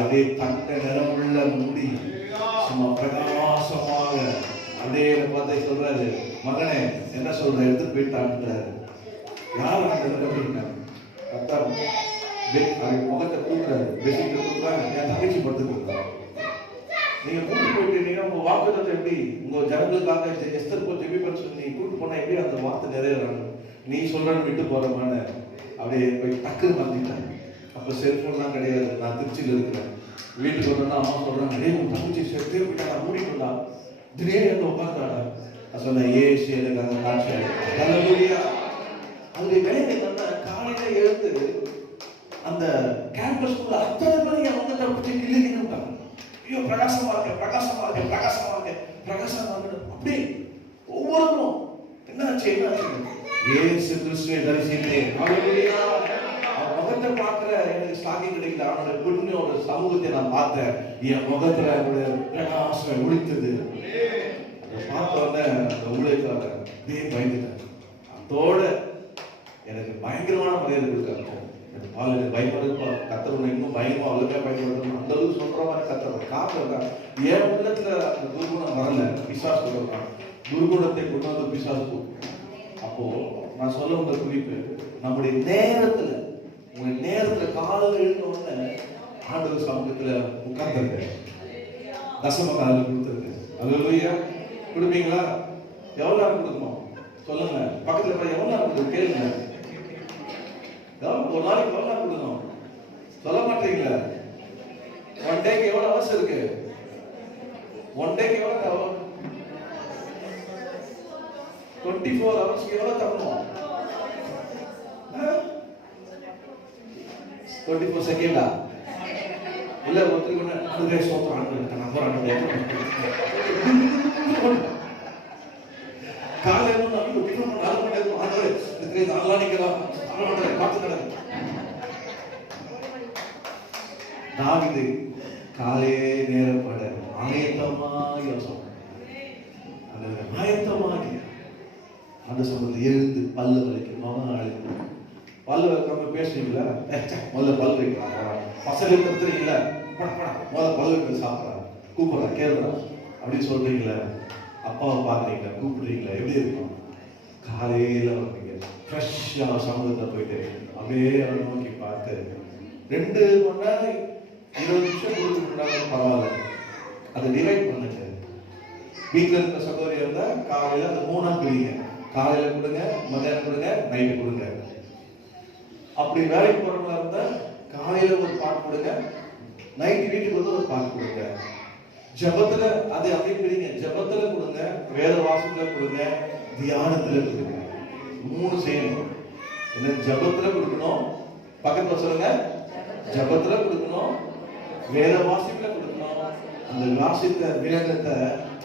அப்படியே தங்க நிறமுள்ள முடி சும்மா பிரகாசமாக அப்படியே பார்த்து சொல்றாரு, மகனே என்ன சொல்ற, எடுத்துட்டு போயிட்டான்றாரு. யார் அப்படின்னா முகத்தை கூட்டுறாரு, பெட்ஷீட்டை கூட்டுறாரு. என் தங்கச்சி படுத்துட்டு இருக்காரு. நீங்க கூட்டு போயிட்டீங்கன்னா உங்க வாக்குறதை எப்படி உங்க ஜனங்களுக்காக எஸ்தர் போய் ஜெபிப்பேன்னு சொல்லி கூட்டு போனா எப்படி அந்த வார்த்தை நிறைவேறாங்க? நீ சொல்றன்னு விட்டு போறமான அப்படியே போய் டக்குன்னு மாத்திட்டாங்க. அப்ப செல்போன்லாம் கிடையாது. நான் திருச்சியில் இருக்கிறேன். வீட்டுக்கு வரணும்னா அம்மா சொல்றாங்க, நிறைய உங்க தங்கச்சி செத்தே போயிட்டா, நான் மூடிட்டுடா. திடீர்னு உட்காந்துடா. நான் சொன்னேன், ஏசு எனக்கு அந்த காட்சி நல்லபடியா. அதுடைய வேலை என்னன்னா, காலையில எழுந்து அந்த கேம்பஸ்குள்ள அத்தனை பேர் என் வந்து பற்றி இல்லைன்னு ஐயோ பிரகாசமா இருக்க, பிரகாசமா இருக்க, பிரகாசமா இருக்க, பிரகாசமா இருக்க. அப்படி ஒவ்வொருவரும் என்னாச்சு ஏசு கிறிஸ்துவை தரிசித்தேன். ஹல்லேலூயா. அவர் முகத்தை பார்க்கிற எனக்கு ஸ்டாக்கிங் கிடைக்கல. அவனோட குட்னியோட சமூகத்தை நான் பார்த்தேன். என் முகத்துல அவருடைய பிரகாசம் ஒளித்தது. அதை பார்த்த உடனே அந்த ஊழியக்காரர் அப்படியே பயந்துட்டேன். அதோட எனக்கு பயங்கரமான மரியாதை கொடுத்தாங்க. எனக்கு பயப்பட கத்தவங்க இன்னும் பயமா அவ்வளோக்கா பயன்படுத்தணும். அந்த அளவுக்கு சொல்ற மாதிரி கத்தவங்க காப்ப என் உள்ளத்துல அந்த துர்குணம் வரல. பிசாசு சொல்றான், துர்குணத்தை கொண்டு வந்து பிசாசு. அப்போ நான் சொல்ல வந்த குறிப்பு, நம்முடைய நேரத்துல உங்க நேரத்துல காலையில் எழுந்த உடனே ஆண்டவர் சமூகத்துல உட்கார்ந்துருக்க தசம காலில் கொடுத்துருக்கு. அல்லேலூயா. கொடுப்பீங்களா? எவ்வளவு நேரம் கொடுக்கணும் சொல்லுங்க. பக்கத்துல எவ்வளவு நேரம் கொடுக்கும் கேளுங்க. ஒரு நாளைக்கு எவ்வளவு நேரம் கொடுக்கணும் சொல்ல மாட்டீங்களா? ஒன் டேக்கு எவ்வளவு அவர்ஸ் இருக்கு? ஒன் டேக்கு எவ்வளவு 24 ஹவர்ஸ்க்கு எவ்வளவு தரணும்? 24 செகண்டா? இல்ல ஒருத்தருக்கு ஒண்ணு அதுவே சோத்துறாங்க. நம்பர் காலையில நம்ம டிஃபன் 4 மணி நேரம் ஆண்டவரே இதுக்கு நல்லா நிக்கலாம் பார்த்து நடக்கும். தாவீது காலே நேரப்பட ஆயத்தமாய் ஆயத்தமாகி அந்த சமயத்தில் எழுந்து பல்லு வலிக்கும். மகன் அழைக்கும். பல்லு வைக்காம பேசுறீங்களா? முதல்ல பல் வைக்கலாம். பசங்க கத்துறீங்களா? முதல்ல பல்லு வைக்க சாப்பிட்றாங்க. கூப்பிடுறேன் கேளுடா அப்படின்னு சொல்றீங்களா, அப்பாவை பார்க்குறீங்களா, கூப்பிடுறீங்களா, எப்படி இருக்கும்? காலையில வருவீங்க, ஃப்ரெஷ்ஷாக சமூகத்தை போயிட்டு அப்படியே அவரை நோக்கி பார்த்து 2 மணி நேரம் 20 நிமிஷம் கொடுத்துருந்தாலும் பரவாயில்ல, அதை டிவைட் பண்ணுங்க. வீட்டில் இருக்கிற சகோதரி இருந்தால் காலையில் அந்த 3ஆ பிரிங்க. காலையில் கொடுங்க, மதியானம் கொடுங்க, நைட்டு கொடுங்க. அப்படி வேலைக்கு போறவங்களா இருந்தா காலையில ஒரு பாட்டு கொடுங்க, நைட்டு வீட்டுக்கு வந்து ஒரு பாட்டு கொடுங்க. ஜபத்துல அதை அப்படி பிரிங்க. ஜபத்துல கொடுங்க, வேத வாசத்துல கொடுங்க, தியானத்துல கொடுங்க. 3 செய்யணும். என்ன? ஜபத்துல கொடுக்கணும், பக்கத்துல சொல்லுங்க, ஜபத்துல கொடுக்கணும், வேத வாசிப்புல கொடுக்கணும், அந்த வாசித்த விலங்கத்தை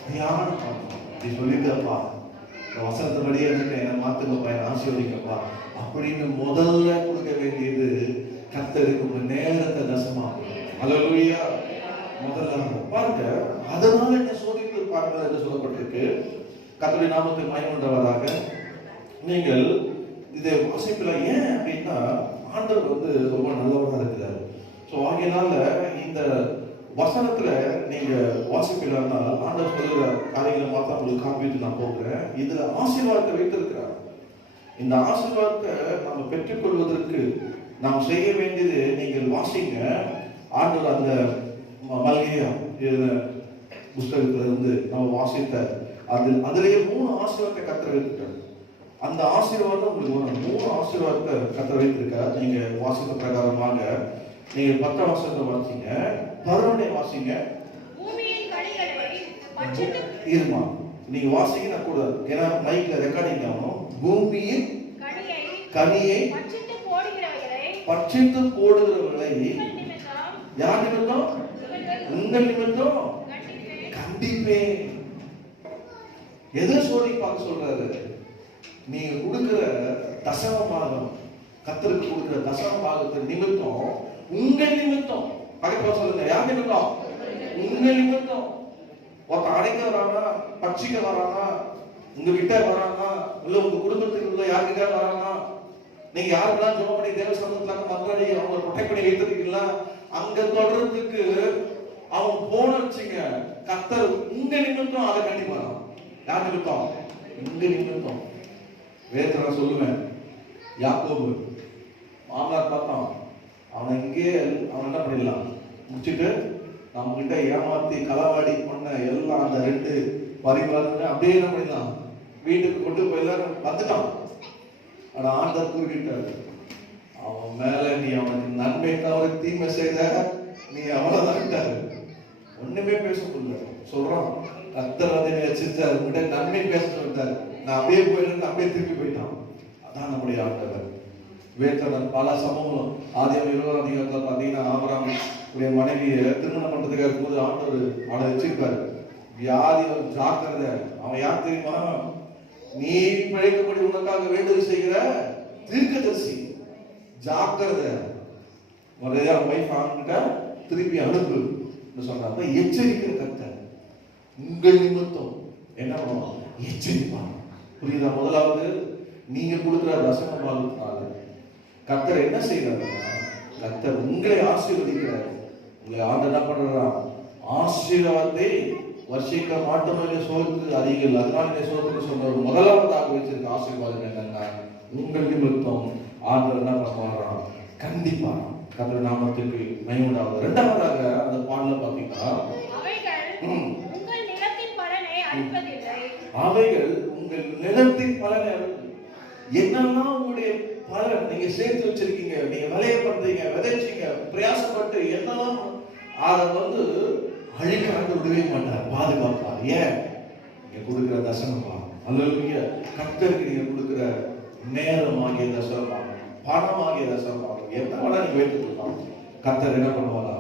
தியானம் பண்ணணும். நீ சொல்லிட்டப்பா, இந்த வசனத்தின்படியே இருந்துட்டு என்ன மாத்துங்கப்பா, என்ன ஆசீர்வதிங்கப்பா அப்படின்னு முதல்ல கொடுக்க வேண்டியது கர்த்தருக்கு உங்க நேரத்தை தசமாகும். அல்லேலூயா. முதல்ல பாருங்க, அதனால என்ன சோதித்து பார்க்கிறது என்று சொல்லப்பட்டிருக்கு. கர்த்தருடைய நாமத்தை மகிமையுண்டவராக நீங்கள் இதை வாசிக்கலாம். ஏன் அப்படின்னா ஆண்டவர் வந்து ரொம்ப நல்லவராக இருக்கிறார். ஸோ ஆகையினால இந்த வசனத்துல நீங்க வாசிக்கலாம்னா ஆண்டவர் சொல்லுற காரியங்களை பார்த்தா உங்களுக்கு காப்பிட்டு நான் போகிறேன். இதுல ஆசீர்வாதத்தை வைத்திருக்கிறார். இந்த ஆசீர்வாதத்தை நம்ம பெற்றுக்கொள்வதற்கு நாம் செய்ய வேண்டியது, நீங்கள் வாசிங்க. ஆண்டவர் அந்த மல்கியா புஸ்தகத்துல இருந்து நம்ம வாசித்த அதுலயே 3 ஆசீர்வாதத்தை கத்தர் வைத்திருக்காரு. அந்த ஆசீர்வாதம் உங்களுக்கு வரும். 3 ஆசீர்வாதத்தை கத்தர் வைத்திருக்கார். நீங்க வாசித்த பிரகாரமாக நீங்க 10ஆம் வசனத்தை வாசிங்க, 11 வாசிங்க. பூமியின் கனிகளை பட்சித்து இருமா, நீங்க வாசிங்கன்னா கூட, ஏன்னா மைக்ல ரெக்கார்டிங் ஆகணும். பூமியின் கனியை பட்சித்து போடுகிறவர்களை யார் நிமித்தம்? உங்கள் நிமித்தம் கண்டிப்பேன். எதை சோதி பார்க்க சொல்றாரு? நீங்க கொடுக்கிற தசம பாகம், கர்த்தருக்கு கொடுக்கிற தசம பாகத்தின் நிமித்தம், உங்கள் நிமித்தம். பக்கத்துல சொல்லுங்க, யார் நிமித்தம்? உங்கள் நிமித்தம். ஒருத்தன் அடைக்க வரானா, பட்சிக்க வரானா, உங்ககிட்ட வரானா, இல்ல உங்க குடும்பத்துக்கு உள்ள யாருக்கிட்ட வரானா, நீங்க யாருக்கெல்லாம் ஜெபம் பண்ணி தேவ சமூகத்துல மக்களை அவங்க ப்ரொடெக்ட் பண்ணி வைத்திருக்கீங்களா, அங்க தொடர்றதுக்கு அவன் போன வச்சுங்க, கர்த்தர் உங்க நிமித்தம் அதை கண்டிப்பா. யார் நிமித்தம்? உங்க நிமித்தம். வேதத்தை நான் சொல்லுவேன், யாக்கோபு மாமனார் பார்த்தான், அவனை இங்கே அவன் என்ன பண்ணிடலாம் முடிச்சுட்டு நம்ம கிட்ட ஏமாத்தி களவாடி பண்ண எல்லாம் அந்த 2 பரிவாரங்க அப்படியே என்ன பண்ணிடலாம் வீட்டுக்கு கொண்டு போய் வந்துட்டான். ஆனா ஆண்டவர் குறுக்கிட்டாரு, அவன் மேல நீ அவனுக்கு நன்மை தவிர தீமை செய்த, நீ அவ்வளவுதான். ஒண்ணுமே பேச முடியல. சொல்றான், கர்த்தர் அதை எச்சரிச்சாரு, உங்கள்கிட்ட நன்மை பேச சொல்லிட்டாரு. நான் அப்படியே போயிட்டு அப்படியே திருப்பி போயிட்டான். அதான் நம்முடைய ஆண்டவர். வேதன் பல சமூகம் ஆதியாகமம் 20ஆம் அதிகாரத்துல பாத்தீங்கன்னா ஆபிரகாம் உடைய மனைவியை திருமணம் பண்றதுக்காக போது ஆண்டவர் அவனை வச்சிருக்காரு. வியாதி ஜாக்கிரதை. அவன் யார் தெரியுமா? நீ பிழைக்கப்படி உனக்காக வேண்டுதல் செய்கிற தீர்க்கதரிசி. ஜாக்கிரதை. ஒரே வைஃப் ஆகிட்ட திருப்பி அனுப்பு சொன்னாங்க. எச்சரிக்கிற கர்த்தர் உங்கள் நிமித்தம் என்ன பண்ணுவாங்க? எச்சரிப்பாங்க. புரியுதா? முதலாவது நீங்க கொடுக்கிற ரசன பாகத்தினால கர்த்தர் என்ன செய்யறாருன்னா, கர்த்தர் உங்களை ஆசீர்வதிக்கிறார். உங்களை ஆண்டு என்ன பண்றா? ஆசீர்வாதத்தை வர்ஷிக்க மாட்டோம் சோதத்து அதிகள். அதனால சோதத்து சொன்ன முதலாவதாக வச்சிருக்க ஆசீர்வாதம் என்னன்னா, உங்கள் நிமித்தம் ஆண்டவர் என்ன பண்ணுவாராம்? கண்டிப்பா கர்த்தர் நாமத்துக்கு மகிமையுண்டாவது. 2வதாக அந்த பாடல பாத்தீங்கன்னா, அவைகள் உங்கள் நிலத்தின் பலனை என்னெல்லாம் உங்களுடைய பலன் நீங்க சேர்த்து வச்சிருக்கீங்க, நீங்க விளைய பண்றீங்க, விதைச்சீங்க, பிரயாசப்பட்டு என்னெல்லாம் அதை அழிக்க விடவே மாட்டார், பாதுகாப்பார். ஏன்? நீங்க கொடுக்கிற தசமமா, அல்லேலூயா. கர்த்தருக்கு நீங்க கொடுக்கிற நேரம் ஆகிய தசமமாக, பணம் ஆகிய தசமமாக, என்ன வேணா நீங்க வைத்துக் கொள்ளலாம். கர்த்தர் என்ன பண்ணுவாரா?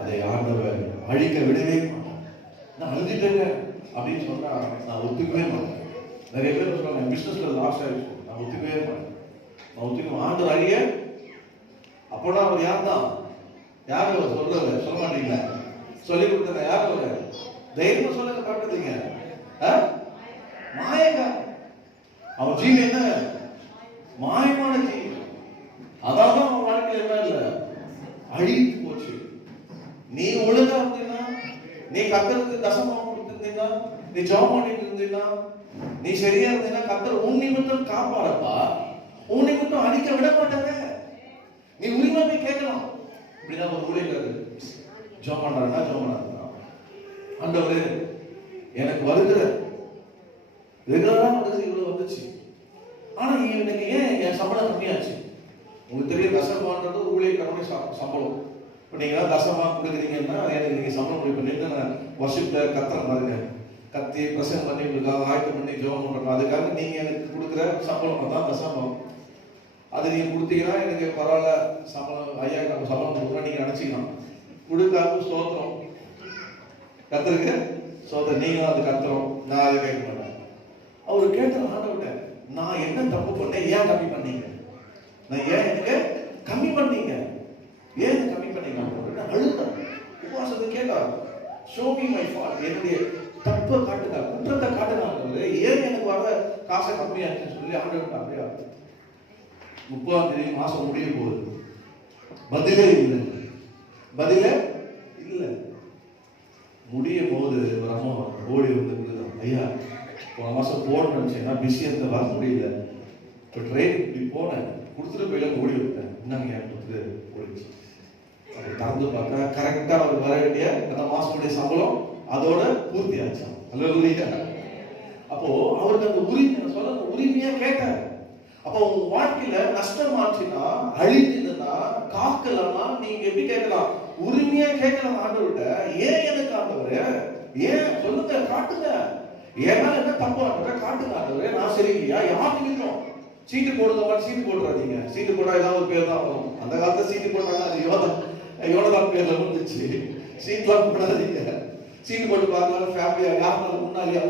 அதை ஆண்டவர் அழிக்க விடவே மாட்டார். நான் அழுதிட்டேங்க அப்படின்னு சொன்னா நான் ஒத்துக்கவே மாட்டேன். நிறைய பேர் சொல்றாங்க, பிசினஸ்ல லாஸ் ஆயிடுச்சு, நான் ஒத்துக்கவே மாட்டேன். நான் ஒத்துக்க ஆண்டவர் அழிய. அப்போனா அவர் யார் தான்? யார் அவர் சொல்றது? சொல்ல மாட்டீங்களா? சொல்லி கொடுத்த யார் அவர்? தைரியமா சொல்லுங்க, காட்டுறீங்க. மாயங்க. அவன் ஜீவன் என்ன? மாயமான ஜீவன். அதான் அவன் வாழ்க்கையில் என்ன இல்லை, அழித்து போச்சு. நீ ஒழுங்கா அப்படின்னா, நீ கத்த நீ ஜெபம் பண்ணிட்டு இருந்தீன்னா, நீ சரியா இருந்தீன்னா கர்த்தர் உன் நிமித்தம் காப்பாரப்பா. உன் நிமித்தம் அடிக்க விட மாட்டாங்க. நீ உரிமை போய் கேட்கலாம். இப்படிதான் ஒரு ஊழியக்காரர் ஜெபம் பண்றாருன்னா ஆண்டவரே எனக்கு வருகிற ரெகுலரான இவ்வளவு வந்துச்சு, ஆனா எனக்கு ஏன் என் சம்பளம் கம்மியாச்சு? உங்களுக்கு தெரியும், தசமான்றது ஒரு ஊழியக்காரனுடைய சம்பளம். இப்போ நீங்க தசமா கொடுக்குறீங்கன்னா எனக்கு நீங்க சம்பளம் முடிவு பண்ணிட்டு நான் வர்ஷிப்ல கத்துறேன் பாருங்க, கத்தி பிரசங்கம் பண்ணி உங்களுக்காக ஆயத்தம் பண்ணி ஜெபம் பண்றோம். அதுக்காக நீங்க எனக்கு கொடுக்குற சம்பளம் தான் தசமம். அது நீங்க கொடுத்தீங்கன்னா எனக்கு பரவாயில்ல, சம்பளம் 5000 சம்பளம் கொடுக்குறோம் நீங்க நினைச்சிக்கலாம். கொடுக்காம ஸ்தோத்திரம், கத்துருக்கு ஸ்தோத்திரம், நீங்களும் அது கத்துறோம், நான் அதை கேட்க மாட்டேன். அவரு கேட்ட ஆண்டவர்கிட்ட, நான் என்ன தப்பு பண்ணேன், ஏன் கம்மி பண்ணீங்க? நான் ஏன் எனக்கு கம்மி பண்ணீங்க, ஏன் கம்மி பண்ணீங்க? அழுதான் உபவாசத்தை கேட்டார். ஷோ மீ மை ஃபால்ட், என்னுடைய தப்பை காட்டுங்க, குற்றத்தை காட்டுங்க, ஏன் எனக்கு வர காசை கம்மியாச்சுன்னு சொல்லி ஆண்டவர்கிட்ட அப்படியே 30ஆம் தேதி மாசம் முடிய போகுது, பதிலே இல்லை, பதிலே இல்லை. முடியும் போது ஒரு அம்மா ஓடி வந்து, ஐயா போன மாசம் போன நினைச்சேன், நான் பிஸியாக இருந்த வர முடியல, இப்போ ட்ரெயின் இப்படி போனேன், கொடுத்துட்டு போயில ஓடி விட்டேன், என்னங்க ஏன் கொடுத்துட்டு ஓடிச்சு. அப்படி திறந்து பார்த்தா கரெக்டாக அவர் வர வேண்டிய அந்த மாசத்துடைய சம்பளம் அதோட பூர்த்தி ஆச்சு. அல்லேலூயா. அப்போ அவருக்கு அந்த உரிமை சொல்ல உரிமையா கேட்டார். அப்போ உங்க வாழ்க்கையில நஷ்டமாச்சுன்னா, அழிஞ்சதுன்னா, காக்கலன்னா நீங்க எப்படி கேட்கலாம்? உரிமையா கேட்கலாம் ஆண்டவர்கிட்ட. ஏன் எனக்கு ஆண்டவரே, ஏன் சொல்லுங்க, காட்டுங்க, ஏன்னா என்ன தப்பு ஆண்டவரே, காட்டுங்க ஆண்டவரே, நான் சரியில்லையா? யாருக்கு நிற்கும்? சீட்டு போடுறவங்க சீட்டு போடுறாதீங்க, சீட்டு போட்டா ஏதாவது ஒரு பேர் தான் வரும். அந்த காலத்துல சீட்டு போட்டாங்க, அது யோனதான் பேர்ல வந்துச்சு. சீட்லாம் போடாதீங்க, சீட்டு போட்டு பார்க்கலாம். ஃபேமிலியா யாருனாலும் முன்னாலியா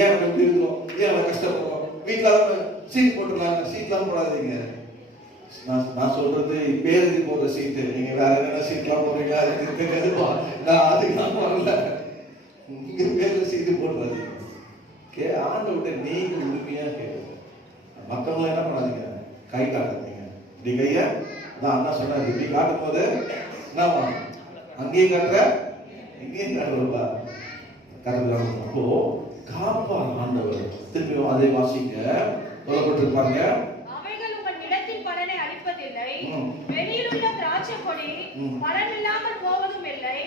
ஏன் நம்ம எப்படி இருக்கோம், ஏன் நம்ம கஷ்டப்படுறோம், வீட்டில் சீட் போட்டுருக்காங்க, சீட்லாம் போடாதீங்க. நான் சொல்றது பேருக்கு போடுற சீட்டு, நீங்க வேற என்ன சீட்லாம் போடுறீங்க, நான் அதுக்கெல்லாம் போடல. உங்க பேர்ல சீட்டு போடுறது ஆண்டவர்கிட்ட நீங்க உரிமையா கேட்க. மற்றவங்க என்ன பண்ணாதீங்க, கை காட்டுறீங்க, இப்படி கைய நான் அண்ணா சொன்னாரு, இப்படி காட்டும் போது என்னவா, அங்கேயும் காட்டுற இங்கேயும் காட்டுறப்பா கரெக்டாக. அப்போ காப்பா ஆண்டவர். திருப்பி அதை வாசிக்க சொல்லப்பட்டிருப்பாங்க, அவைகள் உங்கள் நிலத்தின் பலனை அளிப்பதில்லை, வெளியில் உள்ள திராட்சை கொடி பலன் இல்லாமல் போவதும் இல்லை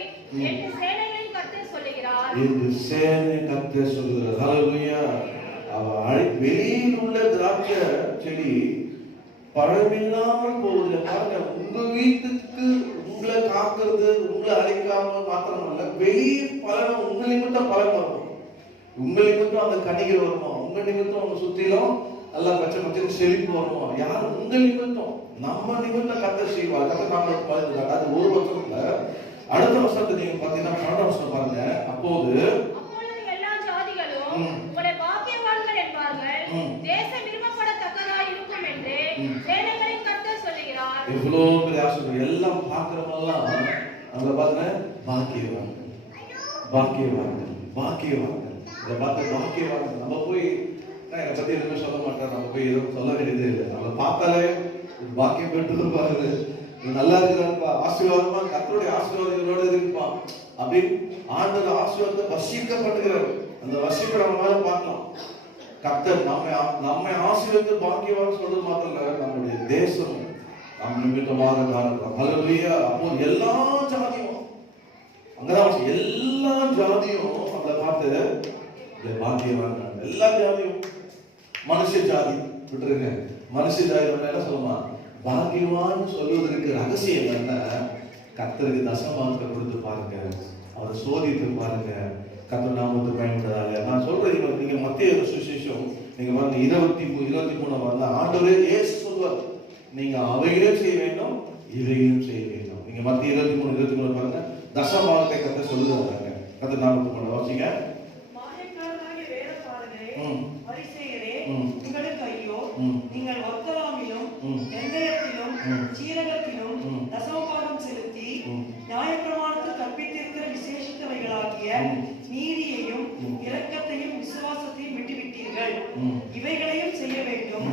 என்று சேனைகளின் கர்த்தர் சொல்லுகிறார். என்று சேனை கர்த்தர் சொல்லுகிறார். ஹல்லேலூயா. வெளியில் உள்ள திராட்சை செடி பழமில்லாமல் போவதில்லை. பாருங்க, உங்க வீட்டுக்கு உங்களை காக்கிறது, உங்களை அழைக்காம மாத்திரமல்ல, வெளியே பலன் உங்க நிமித்தம் பலன் வரும், உங்க நிமித்தம் அந்த கனிகள் வருமா, உங்க நிமித்தம் அவங்க சுத்திலும் நல்லா பச்சை பச்சை செழிப்பு வருமா. யார்? உங்க நிமித்தம், நம்ம நிமித்தம் கர்த்தர் செய்வார். கர்த்தர் நாம பாருங்க, அது ஒரு வருஷத்துல. அடுத்த வருஷத்தை நீங்க பாத்தீங்கன்னா 12ஆம் வருஷம் பாருங்க, அப்போது எல்லா ஜாதிகளும் உங்களை பாக்கியவான்கள் என்பார்கள், தேசம் விரும்பப்படத்தக்கதாய் இருக்கும் என்று சேனைகளின் கர்த்தர் சொல்லுகிறார். எவ்வளவு பெரிய ஆசீர்வாதம். எல்லாம் பார்க்கிறவங்கலாம் அங்க பாருங்க, பாக்கியவான்கள், பாக்கியவான்கள், பாக்கியவான்கள். இதை பார்த்து பாக்கியவான்கள். நம்ம போய் என்னை பத்தி எதுவுமே சொல்ல மாட்டேன், நம்ம போய் எதுவும் சொல்ல வேண்டியது இல்லை. நம்ம பார்த்தாலே பாக்கியம் பெற்று பாருங்க, நல்லா இருக்கிறான்பா, ஆசீர்வாதமா, கர்த்தருடைய ஆசீர்வாதங்களோட இருக்குப்பா அப்படின்னு ஆண்டவர் ஆசீர்வாதத்தை வசிக்கப்பட்டுகிறார். அந்த வசிப்பை நம்ம பார்க்கலாம். கர்த்தர் நம்மை ஆசீர்வாதத்தை பாக்கியவான் சொல்றது மாத்திரம் இல்ல, நம்முடைய தேசம் நம் நிமித்தமாக காரணம். ஹல்லேலூயா. அப்போ எல்லா ஜாதியும் அங்கதான், எல்லா ஜாதியும் அவங்களை பார்த்து பாக்கியவான். எல்லா ஜாதியும், மனுஷ ஜாதி விட்டுருங்க, மனுஷ ஜாதி என்ன சொல்லுமா, பாக்கியவான் சொல்வதற்கு ரகசியம் என்ன? கர்த்தருக்கு தசமானத்தை கொடுத்து பாருங்க, அவரை சோதித்து பாருங்க, கர்த்தர் நாமத்தை பயன்படாத. நான் சொல்றேன், நீங்க மத்திய சுவிசேஷம் நீங்க வந்து 23 வந்து ஆண்டவரே இயேசு சொல்வார், நீங்க அவைகளையும் செய்ய வேண்டும், இவைகளையும் செய்ய வேண்டும். நீங்க மத்திய 23 பாருங்க, தசமானத்தை கர்த்தர் சொல்லுவாங்க. கர்த்தர் நாமத்தை கொண்டு வாசிங்க. உங்களுக்கு ஐயோ, நீங்கள் வர்த்தமானிலும் வெந்தயத்திலும் சீரகத்திலும் தசமபாகம் செலுத்தி நியாயப்பிரமாணத்தில் கற்பித்திருக்கிற விசேஷித்தவைகளாகிய நீதியையும் இரக்கத்தையும் விசுவாசத்தையும் விட்டுவிட்டீர்கள். இவைகளையும் செய்ய வேண்டும்,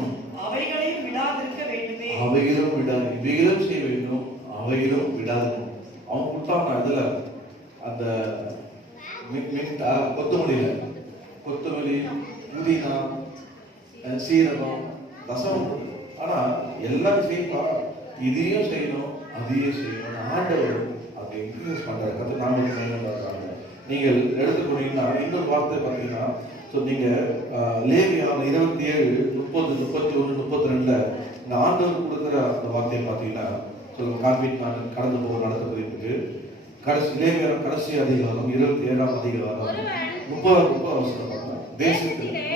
அவைகளையும் விடாதிருக்க வேண்டுமே. அவைகளும் விடாது, இவைகளும் செய்ய வேண்டும், அவைகளும் விடாது. அவன் கொடுத்தாங்க இதுல அந்த கொத்தமல்லி, புதினா, சீரகம், ரசம். ஆனா எல்லாம் செய்யப்பா, இதையும் செய்யணும் அதையும் செய்யணும். ஆண்டவர் அதை என்கரேஜ் பண்றாரு. கத்து நாம நீங்கள் எடுத்துக்கொண்டீங்கன்னா இன்னொரு வார்த்தை பார்த்தீங்கன்னா, நீங்க லேவியர் 27, 30, 31, 32 இந்த ஆண்டவர் கொடுக்குற அந்த வார்த்தையை பார்த்தீங்கன்னா காண்பிட்டு நான் கடந்து போக நடத்துவதற்கு கடைசி லேவியர் கடைசி அதிகாரம் 27ஆம் அதிகாரம் 30 அவசரம் தேசத்திலே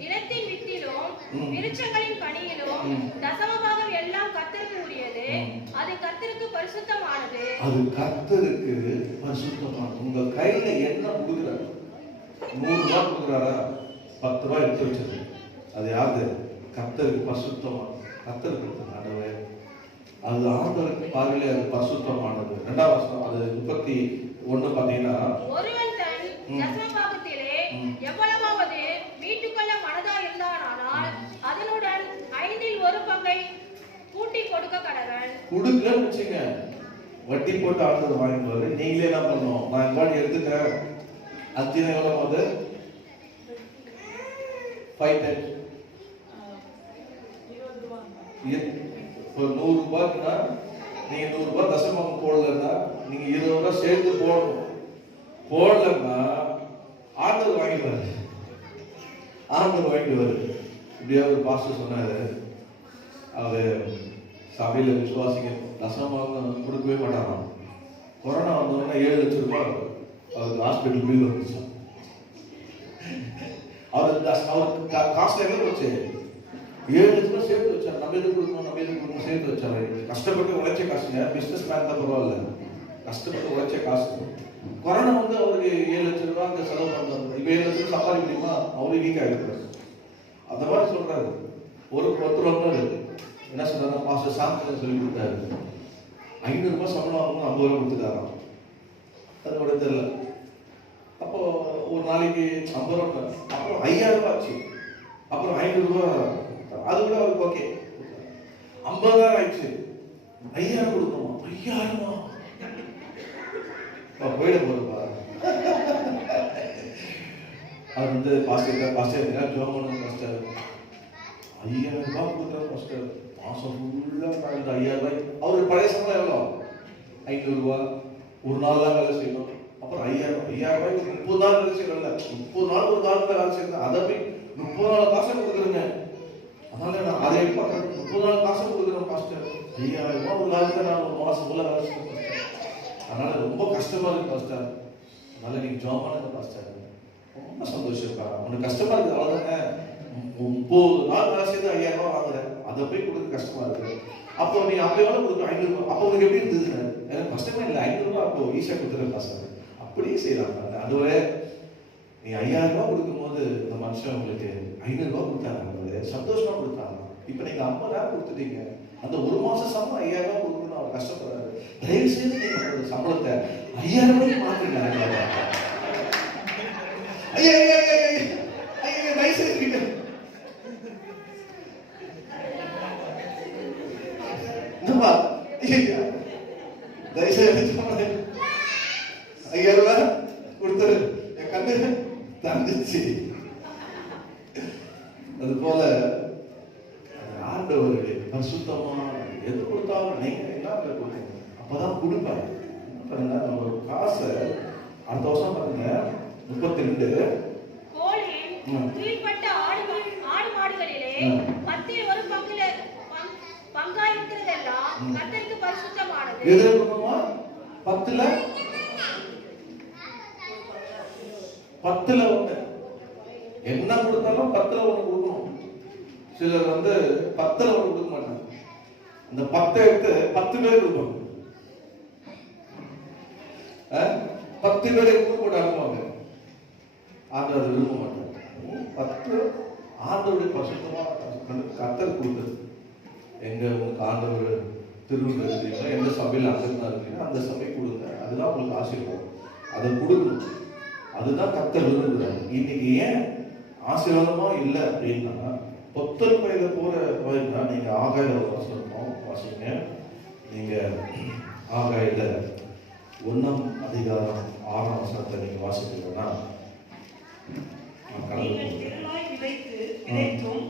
நிலத்தின் வித்திலும் விருட்சங்களின் கனியிலும் தசமபாகம் எல்லாம் கர்த்தருக்கு உரியது. அது கர்த்தருக்கு பரிசுத்தமானது. அது கர்த்தருக்கு பரிசுத்தமானது. உங்க கையில என்ன கொடுக்குறாரு? 100 ரூபாய் கொடுக்குறாரா? 10 ரூபாய் எடுத்து வச்சது. அது யாரு? கர்த்தருக்கு பரிசுத்தமானது. கர்த்தருக்கு ஆண்டவரே, அது ஆண்டவருக்கு பார்வையிலே அது பரிசுத்தமானது. 2ஆம் வசனம் அது 31 பார்த்தீங்கன்னா, ஒருவன் தன் தசமபாகத்திலே எவ்வளவாவது மீட்டுக்கொள்ள மனதா இருந்தானால் அதனுடன் 5இல் 1 பங்கை கூட்டி கொடுக்க கடவன். கொடுக்கலன்னு வச்சுங்க, வட்டி போட்டு ஆண்டவர் வாங்கிடுவாரு. நீங்களே என்ன பண்ணணும்? நான் இந்த எடுத்துட்டேன், 5 எவ்வளவு 510 100 ரூபாய்க்குன்னா நீங்க 100 ரூபாய் தசமம் போடலன்னா நீங்க 20 ரூபாய் சேர்த்து போடணும். போடலன்னா ஆண்டவர் வாங்கிடுவாரு. ஆண்டவர் வாங்கிடுவாரு. இப்படியா ஒரு பாஸ்டர் சொன்னாரு, அவர் சபையில விசுவாசிக்க தசமம் கொடுக்கவே மாட்டாராம். கொரோனா வந்தோம்னா 7 லட்சம் ரூபாய் அவருக்கு ஹாஸ்பிட்டல் பில் வந்துச்சு. அவருக்கு காசு எங்க போச்சு? 7 லட்சம் ரூபாய் சேர்த்து வச்சார். நம்ம எது கொடுக்கணும் சேர்த்து வச்சாரு. கஷ்டப்பட்டு உழைச்ச காசுங்க. பிசினஸ் மேன் தான் பரவாயில்ல, கஷ்டப்பட்டு உழைச்ச காசு. கொரோனா வந்து அவருக்கு 7 லட்சம் ரூபாய் அங்க செலவு பண்றாரு. இப்ப 7 லட்சம் சம்பாதிக்க முடியுமா? அவரு வீக் ஆகிருக்காரு. அந்த மாதிரி சொல்றாரு. ஒருத்தர் வந்தாரு, என்ன சொல்றாரு? பாஸ்டர் சாந்தன் சொல்லி கொடுத்தாரு, 500 ரூபாய் சம்பளம் வாங்கணும், 50 ரூபாய் கொடுத்துட்டாராம். அது கூட தெரியல. அப்போ ஒரு நாளைக்கு 50 ரூபாய், அப்புறம் 5000 ரூபாய் ஆச்சு, அப்புறம் 500 ரூபாய். அது கூட அவருக்கு ஓகே. 50,000 ஆயிடுச்சு, 5000 கொடுக்கணுமா? 5000 போயிட போறப்பா. அவர் வந்து பாஸ்டர் ஜோம் பண்ணு பாஸ்டர், 5000 ரூபாய் கொடுக்குறாரு பாஸ்டர், மாசம் ஃபுல்லா 5000 ரூபாய். அவருக்கு பழைய சம்பளம் எவ்வளோ? 500 ரூபாய். ஒரு நாள் தான் வேலை செய்யணும். அப்புறம் 5000 ரூபாய் 30 நாள் வேலை செய்யணும்ல. 30 நாள் ஒரு நாள் வேலை செய்யணும். அதை போய் 30 நாள் காசை கொடுக்குறேங்க. அதனால நான் அதை பார்க்குறேன். 30 நாள் காசை கொடுக்குறேன் பாஸ்டர், 5000 ரூபாய் ஒரு நாளுக்கு நான் ஒரு மாசம் ஃபுல்லா வேலை செய்யணும். அதனால ரொம்ப கஷ்டமா இருக்கு பாஸ்டர். அதனால நீங்க ஜாப் பண்ணுங்க பாஸ்டர். ரொம்ப சந்தோஷம். உனக்கு கஷ்டமா இருக்கு, அவ்வளவுதானே. 30 நாள் வேலை செய்து 5000 ரூபாய் வாங்குறேன், அதை போய் கொடுக்க கஷ்டமா இருக்கு. அப்போ நீ அப்போ எவ்வளவு கொடுக்க? 500 ரூபாய். அப்போ உனக்கு எப்படி இருந்தது? எனக்கு கஷ்டமே இல்லை, 500 ரூபாய் அப்போ ஈஸியா கொடுத்துருக்க பாஸ்டர். அப்படியே செய்யலாம். அதுவே நீ 5000 ரூபாய் கொடுக்கும் போது இந்த மனுஷன் உங்களுக்கு 500 ரூபாய் கொடுத்தாங்க, சந்தோஷமா கொடுத்தாங்க. இப்ப நீங்க 50,000 கொடுத்துட்டீங்க. அந்த ஒரு மாசம் சம்பளம் 5000 ரூபாய் கொடுக்கணும், அவர் கஷ்டப்படுறாரு. தயவு செய்து நீங்க சம்பளத்தை 5000 ரூபாய்க்கு மாத்துங்க. ஐயா தயவு செய்து தயவுசெய்து 5000 ரூபாய் கொடுத்துரு. என் கண்ணு தந்துச்சு. அது போல ஆண்டவருடைய பரிசுத்தமா எது கொடுத்தாலும் நீங்க என்ன கொடுத்தீங்க அப்பதான் கொடுப்பாங்க. நம்ம காசை அடுத்த வருஷம் பாருங்க 32 கீழ்பட்ட ஆடு மாடுகளிலே 10இல் 1 பங்காய் இருக்கிறதெல்லாம் கர்த்தருக்கு பரிசுத்தமானது. எது பண்ணுமா? 10ல 1 என்ன கொடுத்தாலும் 10ல 1 கொடுக்கணும். சிலர் வந்து 10ல 1 கொடுக்க மாட்டாங்க. அந்த 10 எடுத்து 10 பேர் கொடுப்பாங்க. 10 பேரை கூப்பிட்டு அனுப்புவாங்க. ஆண்டவர் அதை விரும்ப மாட்டாங்க. 10 ஆண்டவருடைய பரிசுத்தமா கர்த்தர் கொடுத்தது. எங்க உங்களுக்கு ஆண்டவர் திருவிழா இருக்கீங்களா, எந்த சபையில் அங்கதான் இருக்கீங்க அந்த சபை கொடுங்க, அதுதான் உங்களுக்கு ஆசீர்வாதம். அதை கொடுக்கணும். அதுதான் கர்த்தர் விரும்புகிறார். இன்னைக்கு ஏன் ஆசீர்வாதமா இல்லை அப்படின்னா, பொத்தல் பயில போற பயிர்னா நீங்க ஆகாய வசனம் வாசிங்க. நீங்க ஆகாயில 1ஆம் அதிகாரம் 6ஆம் வசனத்தை நீங்க வாசித்தீங்கன்னா, நீங்கள் திரளாய் விதைத்தும்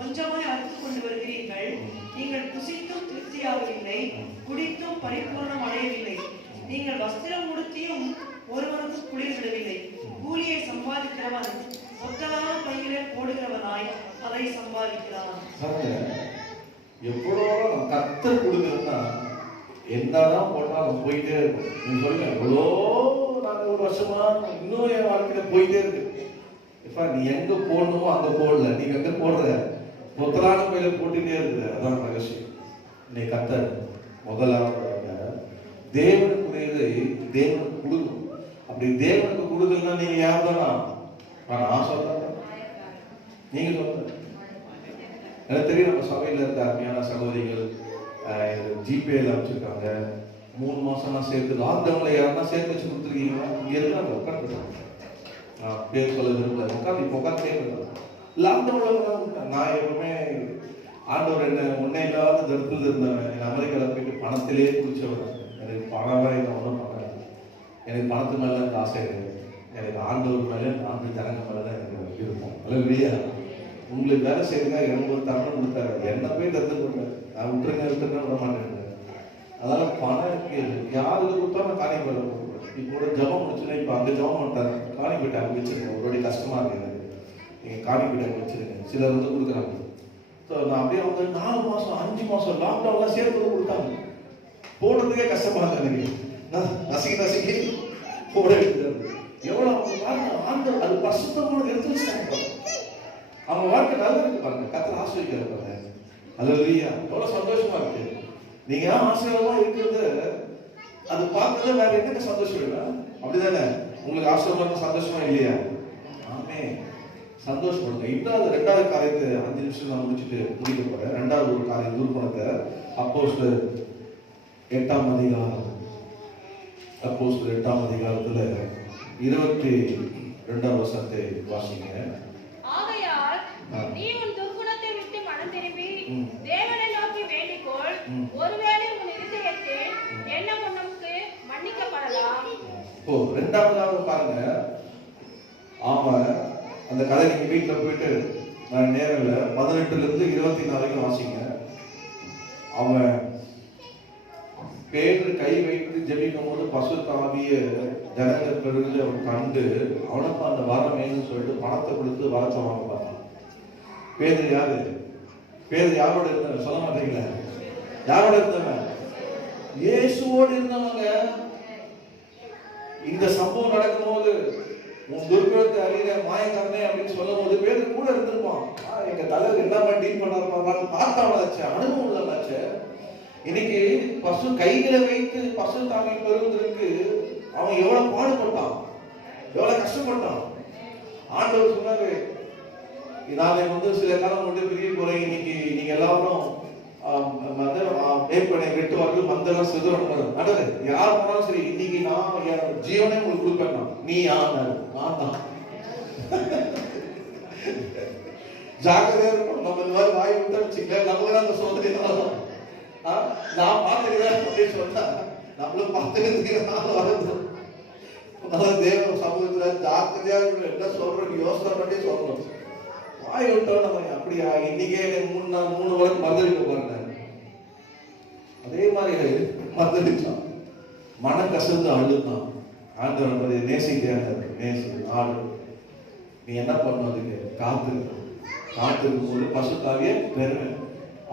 கொஞ்சமாய் அறுத்துக் கொண்டு வருகிறீர்கள். நீங்கள் புசித்தும் திருப்தியாகவில்லை, குடித்தும் பரிபூரணம் அடையவில்லை. நீங்கள் வஸ்திரம் உடுத்தியும் ஒருவனுக்கும் குளிர் விடவில்லை. கூலியை சம்பாதிக்கிறவன் ஒத்தலான பையிலே போடுகிறவனாய் அதை சம்பாதிக்கிறான். எவ்வளோ கத்தர் கொடுக்குறதுன்னா என்னதான் போட்டாலும் போயிட்டே இருக்கும். நீங்க சொல்லுங்க, எவ்வளோ நாங்கள் ஒரு வருஷமா இன்னும் என் வாழ்க்கையில போயிட்டே இருக்கு. இப்ப நீ எங்க போடணுமோ அங்க போடல, நீங்க எங்க போடுற மொத்தலான பையில போட்டுட்டே இருக்குது. அதான் ரகசியம். நீ கத்தர் முதலாவது தேவனுக்குரியதை தேவனுக்கு கொடுக்கணும். அப்படி தேவனுக்கு கொடுக்கலன்னா நீங்க யார் தானா? நான் சொல்றேன், நீங்க சொல்ற. எனக்கு தெரியும், நம்ம சபையில இருக்க அருமையான சகோதரிகள் ஜிபேல வச்சிருக்காங்க. 3 மாசமா சேர்த்து லாக்டவுன்ல யாருன்னா சேர்த்து வச்சு கொடுத்துருக்கீங்களா? இங்க இருக்காங்க, உட்காந்துருக்காங்க. பேர் சொல்ல விரும்பல, உட்காந்து இப்போ உட்காந்து லாக்டவுன்ல நான் எப்பவுமே ஆண்டவர் என்ன முன்னே இல்லாத தடுத்து இருந்தவன். எனக்கு அமெரிக்காவில் போயிட்டு பணத்திலே குடிச்சவன். எனக்கு பணம் வரை நான் ஒன்றும் பண்ண, எனக்கு பணத்து மேலே எனக்கு ஆசை கிடையாது. எனக்கு ஆண்டவர் மேலே ஆண்டு ஜனங்க மேலே தான் எனக்கு இருக்கும். இல்லையா? உங்களுக்கு வேலை செய்யுங்க, எனக்கு ஒரு தமிழ் கொடுத்தாரு, என்ன போய் கற்று கொடுத்தாரு. நான் விட்டுருங்க விட மாட்டேன். அதனால பணம் யாருக்கு கொடுத்தா நான் காணி போயிட போகிறேன். இப்போ ஜபம் முடிச்சுன்னா இப்போ அங்கே ஜபம் பண்ணிட்டாரு, காணி போயிட்டு அங்கே வச்சிருக்கேன். ஒருபடி கஷ்டமா இருக்கு எனக்கு. நீங்கள் காணி போயிட்டு அங்கே வச்சிருக்கேன். சிலர் வந்து கொடுக்குறாங்க. ஸோ நான் அப்படியே வந்து 4 மாதம் 5 மாதம் லாக்டவுன்லாம் சேர்த்து கொடுத்தாங்க. போடுறதுக்கே கஷ்டமா இருக்கு எனக்கு. நசுக்கி போட வேண்டியது. எவ்வளோ ஆண்டு அது பசுத்தமான எடுத்து வச்சுட்டாங்க. அவங்க வாழ்க்கை நல்லா இருக்கு பாருங்க. கத்தர் ஆசிரியர் பாருங்க. அல்லேலூயா. எவ்வளோ சந்தோஷமா இருக்கு. நீங்க ஆசீர்வாதமா இருக்கிறது அது பார்க்கறது வேற என்ன சந்தோஷம் இல்லை? அப்படிதானே? உங்களுக்கு ஆசீர்வாதமா சந்தோஷமா இல்லையா? ஆமே, சந்தோஷப்படுங்க. ரெண்டாவது காரியத்தை 5 நிமிஷம் நான் முடிச்சுட்டு முடிக்க போறேன். ரெண்டாவது ஒரு காரியம் தூர்பணத்தை அப்போஸ்தலர் 8ஆம் அதிகாரம், அப்போஸ்தலர் 8ஆம் அதிகாரத்துல 22ஆம் வசனத்தை வாசிங்க. ஆகையால் நீ உன் துர்குணத்தை விட்டு மனம் திரும்பி தேவனை நோக்கி வேண்டிக்கொள். ஒருவேளை உன் இருதயத்தில் எண்ணம் உனக்கு மன்னிக்கப்படலாம். ரெண்டாவதாக பாருங்க. ஆமா, அந்த கதை நீங்க வீட்டுல போயிட்டு நான் நேரில் 18ல இருந்து 24 வரைக்கும் வாசிங்க. அவன் பேரு கை வைத்து ஜெபிக்கும் போது பசுத்தாவிய ஜனங்கள் பெருகு அவன் கண்டு அவனுக்கு அந்த வரம் வேணும்னு சொல்லிட்டு பணத்தை கொடுத்து வரத்தை வாங்க பார்த்தான். பேரு யாரு? பேரு யாரோட இருந்தவன் சொல்ல மாட்டீங்களா? யாரோட இருந்தவன்? இயேசுவோடு இருந்தவங்க. இந்த சம்பவம் நடக்கும் போது உன் துர்குணத்தை அறிகிற மாயக்காரனே அப்படின்னு சொல்லும் போது பேரு கூட இருந்திருப்பான். எங்க தலைவர் என்ன டீல் பண்ணாரு பார்த்தாச்சு, அனுபவம் உள்ளதாச்சு. இன்னைக்கு பசு கைகளை வைத்து பசு தாவி பெறுவதற்கு அவன் எவ்வளவு பாடுபட்டான், எவ்வளவு கஷ்டப்பட்டான். ஆண்டவர் சொன்னாரு, நாளை வந்து சில காலம் கொண்டு பெரிய குறை. இன்னைக்கு நீங்க எல்லாரும் வெட்டுவார்கள், மந்தெல்லாம் சிதறணும். நடது யார் போனாலும் சரி, இன்னைக்கு நான் என் ஜீவனே உங்களுக்கு கொடுப்பேன். நீ யார்? நான் தான். ஜாக்கிரதையா இருக்கணும். நம்ம இந்த மாதிரி வாய் விட்டா வச்சுக்கல, நமக்கு தான் அந்த சோதனை தான். நான் பார்த்துக்கிறேன் அப்படின்னு சொன்னா நம்மளும் பார்த்துக்கிறதுக்கு வருது. தேவ சமூகத்துல ஜாக்கிரதையா என்ன சொல்றோம் யோசனை பண்ணி சொல்றோம். வாய் விட்டோம் நம்ம அப்படியா இன்னைக்கே 3 வருடம் மறுதளிக்க போறேன். அதே மாதிரி மறுதளிச்சான், மனம் கசந்து அழுதான். ஆண்டவர் நேசிக்க நேசி ஆடு. நீ என்ன பண்ணுவதுக்கு காத்திருக்கும் போது பசுத்தாவிய பெருமை.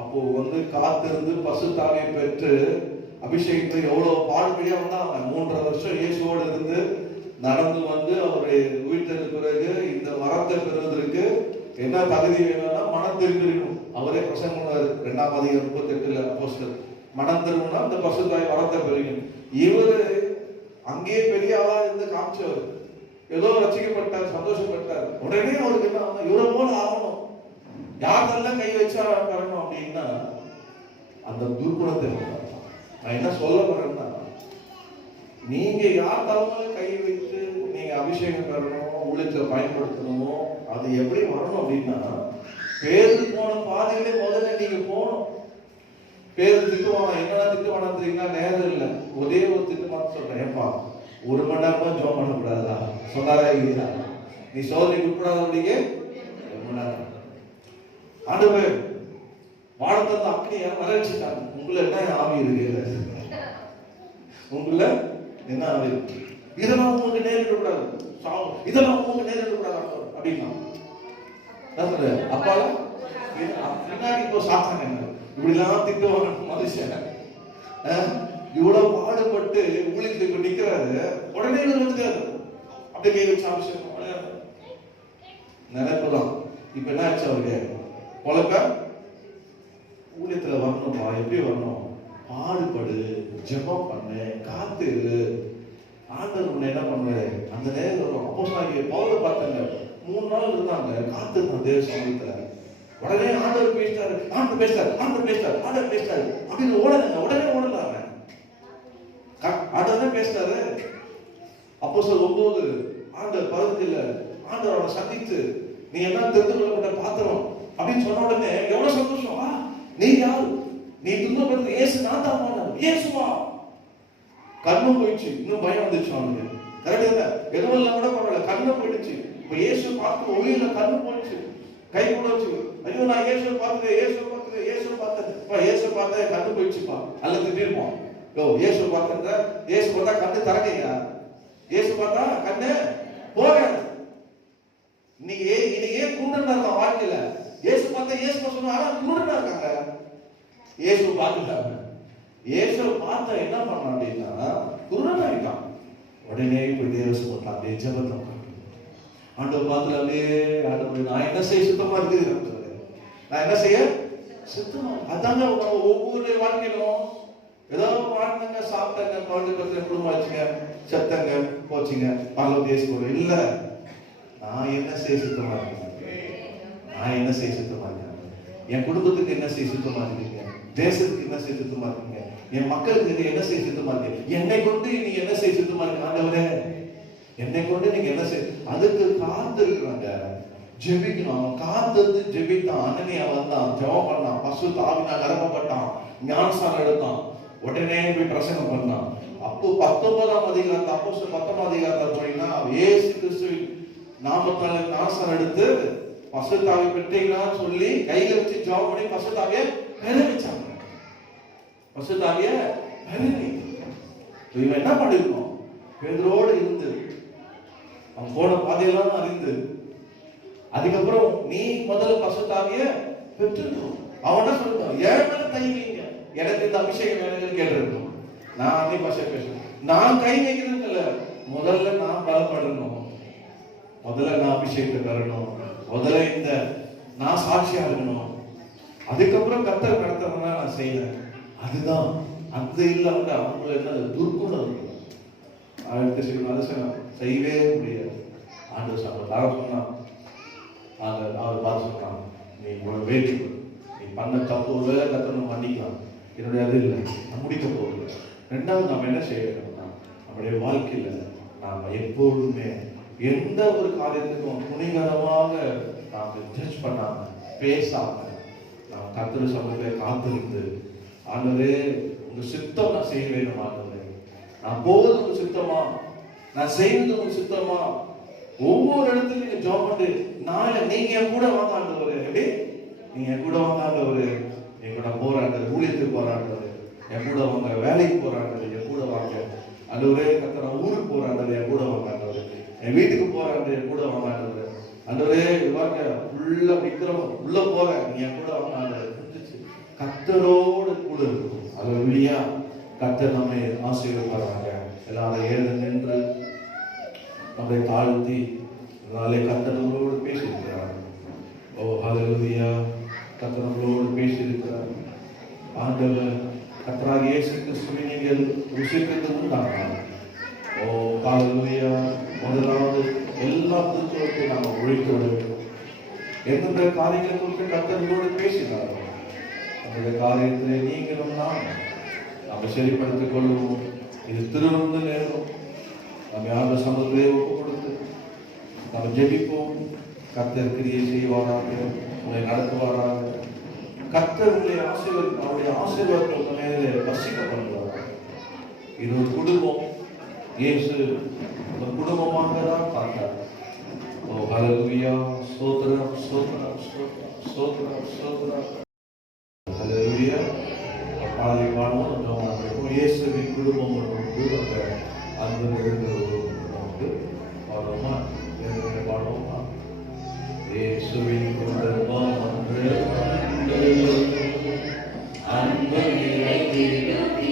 அப்போ வந்து காத்திருந்து பசுத்தாவியை பெற்று அபிஷேகத்தை எவ்வளவு பாடுபடியா வந்தாங்க. 3.5 வருஷம் இயேசுவோடு இருந்து நடந்து வந்து அவருடைய வீட்டிற்கு பிறகு இந்த வரத்தை பெறுவதற்கு என்ன தகுதி வேணும்னா மனம் திரும்பிருக்கணும். அவரே பிரசங்கம் பண்ணாரு 2ஆம் அதிகாரம் 38ல அப்போஸ்தலர். மனம் திரும்பினா இந்த பசுத்தாய் வரத்தை பெறுகணும். இவரு அங்கேயே பெரிய ஆளா இருந்து காமிச்சவர். ஏதோ ரசிக்கப்பட்டார், சந்தோஷப்பட்டார். உடனே அவருக்கு என்ன, இவரை போல ஆகணும், யாரெல்லாம் கை வச்சா வரணும் அப்படின்னா அந்த துர்குணத்தை. நான் என்ன சொல்ல போறேன்னா, நீங்க யார் தலைமையில கை வைத்து நீங்க அபிஷேகம் பெறணும், ஊழியத்தை பயன்படுத்தணுமோ அது எப்படி வரணும் அப்படின்னா, பேருக்கு போன பாதையிலே முதல்ல நீங்க போகணும். பேர் திட்டுவாங்க, என்னடா திட்டுவானா தெரியுங்களா? நேரம் இல்லை. ஒரே ஒரு திட்டு மாத்திரம் சொல்றேன். ஏப்பா 1 மணி நேரமா ஜோம் பண்ணக்கூடாதா? சொன்னாரா இல்லையா? நீ சோதனைக்கு உட்படாதவங்க 1 மணி நேரம். ஆண்டவர் வானத்தை அப்படியே வரவச்சுட்டாங்க. உங்களை என்ன ஆவி இருக்கு? உங்களை என்ன ஆவி இருக்கு? இதெல்லாம் உங்களுக்கு நேரிடக்கூடாது, இதெல்லாம் உங்களுக்கு நேரிடக்கூடாது அப்படின்னா அப்பால பின்னாடி இப்போ சாத்தாங்க என்ன இப்படிலாம் திட்டுவாங்க மனுஷன். இவ்வளவு பாடுபட்டு ஊழியத்துக்கு நிக்கிறாரு, உடனே வந்துட்டாரு. அப்படியே கை வச்ச அவசியம் நினைப்பலாம். இப்ப என்ன ஆச்சு அவருக்கு? பொழப்ப ஊழியத்துல வரணுமா? எப்படி வரணும்? பாடுபடு, ஜெபம் பண்ணு, காத்திரு. ஆண்டவர் உன்னை என்ன பண்ணுவாரு? அந்த நேரம் வரும். அப்போஸ்தலனாகிய பவுலை பார்த்தாங்க, 3 நாள் இருந்தாங்க, காத்திருந்தாங்க தேவ சமூகத்துல. உடனே ஆண்டவர் பேசிட்டாரு, ஆண்டவர் பேசிட்டாரு, ஆண்டவர் பேசிட்டாரு, ஆண்டவர் பேசிட்டாரு அப்படின்னு ஓடலைங்க. உடனே ஓடலாங்க. ஆண்டவர் தான் பேசிட்டாரு. அப்போஸ்தலர் 9 ஆண்டவர் 15 ஆண்டவரை சந்தித்து நீ என்ன தெரிந்து கொள்ளப்பட்ட பாத்திரம் அப்படின்னு சொன்ன உடனே எவ்வளவு சந்தோஷம். நீ யாரு? நீ துன்பப்படுறது இயேசு நான் தான் மாட்டார். இயேசுவா? கண்ணும் போயிடுச்சு. இன்னும் பயம் வந்துச்சு அவனுக்கு. கரெக்ட் இல்ல? எதுவும் இல்லை கூட பரவாயில்ல, கண்ணும் போயிடுச்சு. இப்ப இயேசு பார்த்து ஒளியில கண்ணு போயிடுச்சு. கை கூட வச்சு, ஐயோ நான் இயேசு பார்த்துட்டேன், இயேசு பார்த்துட்டேன், இயேசு பார்த்தேன், இயேசு பார்த்தா கண்ணு போயிடுச்சுப்பா. அல்ல திட்டிருப்போம். யோ இயேசு பார்த்துட்ட, இயேசு பார்த்தா கண்ணு தரகையா? இயேசு பார்த்தா கண்ணு போக. இன்னைக்கு ஏன் குருடனா இருக்கான் வாழ்க்கையில? இயேசு பார்த்தா இயேசு சொன்னா ஆனா குருடனா இருக்காங்க. இயேசு பார்த்துட்டாங்க. இயேசு பார்த்தா என்ன பண்ணான் அப்படின்னா குருடனா இருக்கான். உடனே போய் தேவசம் அப்படியே ஜெபத்தை ஆண்டவர் பார்த்துல அப்படியே ஆண்டவர் நான் என்ன செய்ய சுத்தமா இருக்குது, நான் என்ன செய்ய சுத்தமா. அதாங்க ஒவ்வொரு வாழ்க்கையிலும் ஏதாவது வாழ்ந்தாங்க, சாப்பிட்டாங்க, குழந்தை பத்திர குடும்பம் வச்சுங்க, செத்தங்க, போச்சுங்க, பரலோக தேசம் போற இல்ல. நான் என்ன செய்ய சுத்தமா இருக்கேன்? நான் என்ன செய்ய சுத்தமா இருக்கேன்? என் குடும்பத்துக்கு என்ன செய்ய சுத்தமா இருக்கீங்க? தேசத்துக்கு என்ன செய்ய சுத்தமா இருக்கீங்க? என் மக்களுக்கு என்ன செய்ய சுத்தமா இருக்கீங்க? என்னை கொண்டு நீ என்ன செய்ய சுத்தமா இருக்கு ஆண்டவரே? என்னை கொண்டு நீங்க என்ன செய்ய? அதுக்கு காத்து இருக்கிறாங்க. ஜெபிக்கணும். காத்து ஜெபித்தான். அனனியா வந்தான், ஜெபம் பண்ணான், பசுத்த ஆவியால் நிரப்பப்பட்டான், ஞானஸ்நானம் எடுத்தான், உடனே போய் பிரசங்கம் பண்ணான். அப்போ 19ஆம் அதிகாரத்துல, அப்போஸ்தலர் 19ஆம் அதிகாரத்துல போனீங்கன்னா இயேசு கிறிஸ்துவின் நாமத்தால ஞானஸ்நானம் எடுத்து பசுத்த ஆவி பெற்றீங்களான்னு சொல்லி கையில வச்சு ஜெபம் பண்ணி பசுத்த ஆவியை பெற வச்சாங்க. பசுத்த ஆவியை பெற இவன் என்ன பண்ணிருக்கோம்? பேதுருவோடு இருந்து அவன் போன பாதையெல்லாம் அறிந்து அதுக்கப்புறம் நீ முதல்ல பசுத்த ஆவியை பெற்றிருக்கணும். அவன் என்ன சொல்லுவான்? ஏன் மேல கை வைங்க, எனக்கு இந்த அபிஷேகம் வேணும்னு கேட்டிருக்கோம். நான் அதே பாஷை பேசுறேன். நான் கை வைக்கிறது இல்ல, முதல்ல நான் பலப்படணும், முதல்ல நான் அபிஷேகத்தை பெறணும், முதல்ல இந்த நான் சாட்சியா இருக்கணும், அதுக்கப்புறம் கர்த்தர் நடத்துறதுனா நான் செய்யறேன். அதுதான் அந்த இல்லாம அவங்களை என்ன துர்க்குணம் இருக்கும். செய்யவே முடியாது. ஆண்டு சொன்னா அவர் பார்த்து சொன்னான், நீ வேண்டி நீ பண்ண தப்பு ஒரு வேலை கத்தணும் மன்னிக்கலாம், என்னுடைய அது இல்லை, நான் முடிக்க போகுது. ரெண்டாவது நம்ம என்ன செய்யணும்னா நம்முடைய வாழ்க்கையில நாம எப்பொழுதுமே எந்த ஒரு காரியத்துக்கும் துணிகரமாக நாம ஜட்ஜ் பண்ணாம பேசாம நாம் கர்த்தர் சமூகத்தை காத்திருந்து, ஆண்டவரே உங்க சித்தம் நான் செய்ய வேண்டும், ஆண்டவரே நான் போவது உங்க சித்தமா, நான் செய்வது உங்க சித்தமா. ஒவ்வொரு இடத்துலையும் நீங்க ஜாப் பண்ணி நாளை நீங்க கூட வாங்க ஆண்டவரே, எப்படி நீங்க கூட வாங்க ஆண்டவரே, என் கூட போராடுறது, ஊழியத்துக்கு போராடுறது, என் கூட வாங்க, வேலைக்கு போராடுறது என் கூட வாங்க ஆண்டவரே, கர்த்தர் ஊருக்கு போராடுறது என் கூட வாங்க ஆண்டவரே, என் வீட்டுக்கு போராடுறது என் கூட வாங்க ஆண்டவரே, ஆண்டவரே வாங்க ஃபுல்லா விக்கிரம உள்ள போற நீ என் கூட வாங்க ஆண்டவரே. கர்த்தரோடு கூட இருக்கும். அல்லேலூயா. கர்த்தர் நம்மை ஆசீர்வதிப்பாராக. எல்லாரும் எழுந்து நின்று நம்மை தாழ்த்தி நாளை கர்த்தர் நம்மளோடு பேசியிருக்கிறார். ஓ ஹல்லேலூயா. கர்த்தர் நம்மளோடு பேசியிருக்கிறார். ஆண்டவர் கர்த்தராகிய இயேசு கிறிஸ்துவை நீங்கள் ருசிக்கிறது உண்டாங்க. ஓ ஹல்லேலூயா. முதலாவது எல்லா திருச்சபையை நாம் ஒழிக்க விட வேண்டும். எந்தெந்த காரியங்களை குறித்து கர்த்தர் நம்மளோடு பேசினாரோ அந்த காரியத்திலே நீங்களும் நாம் சரிப்படுத்திக் கொள்வோம். இது திருவிழந்த நேரம். நம்ம யார சமூகத்திலே ஒப்பு கொடுத்து நம்ம ஜெபிப்போம். கர்த்தர் கிரியை செய்வாராக, உங்களை நடத்துவாராக. கர்த்தர் உங்களை அவருடைய ஆசீர்வாதங்கள் மேலே வசிக்க பண்ணுவார். இது ஒரு குடும்பம். இயேசு ஒரு குடும்பமாக தான் பார்த்தார். ஓ ஹல்லேலூயா, ஸ்தோத்திரம் ஸ்தோத்திரம் ஸ்தோத்திரம் ஸ்தோத்திரம் ஸ்தோத்திரம். ஹல்லேலூயா. பாடலை பாடுவோம். நம்ம இயேசுவின் குடும்பம் ஒன்று அந்த அன்பு நிறைந்த ஒரு குடும்பம் உண்டு. பாடுவோமா? பாடுவோமா? இயேசுவின் குடும்பம் ஒன்று அன்பு நிறைந்திடும்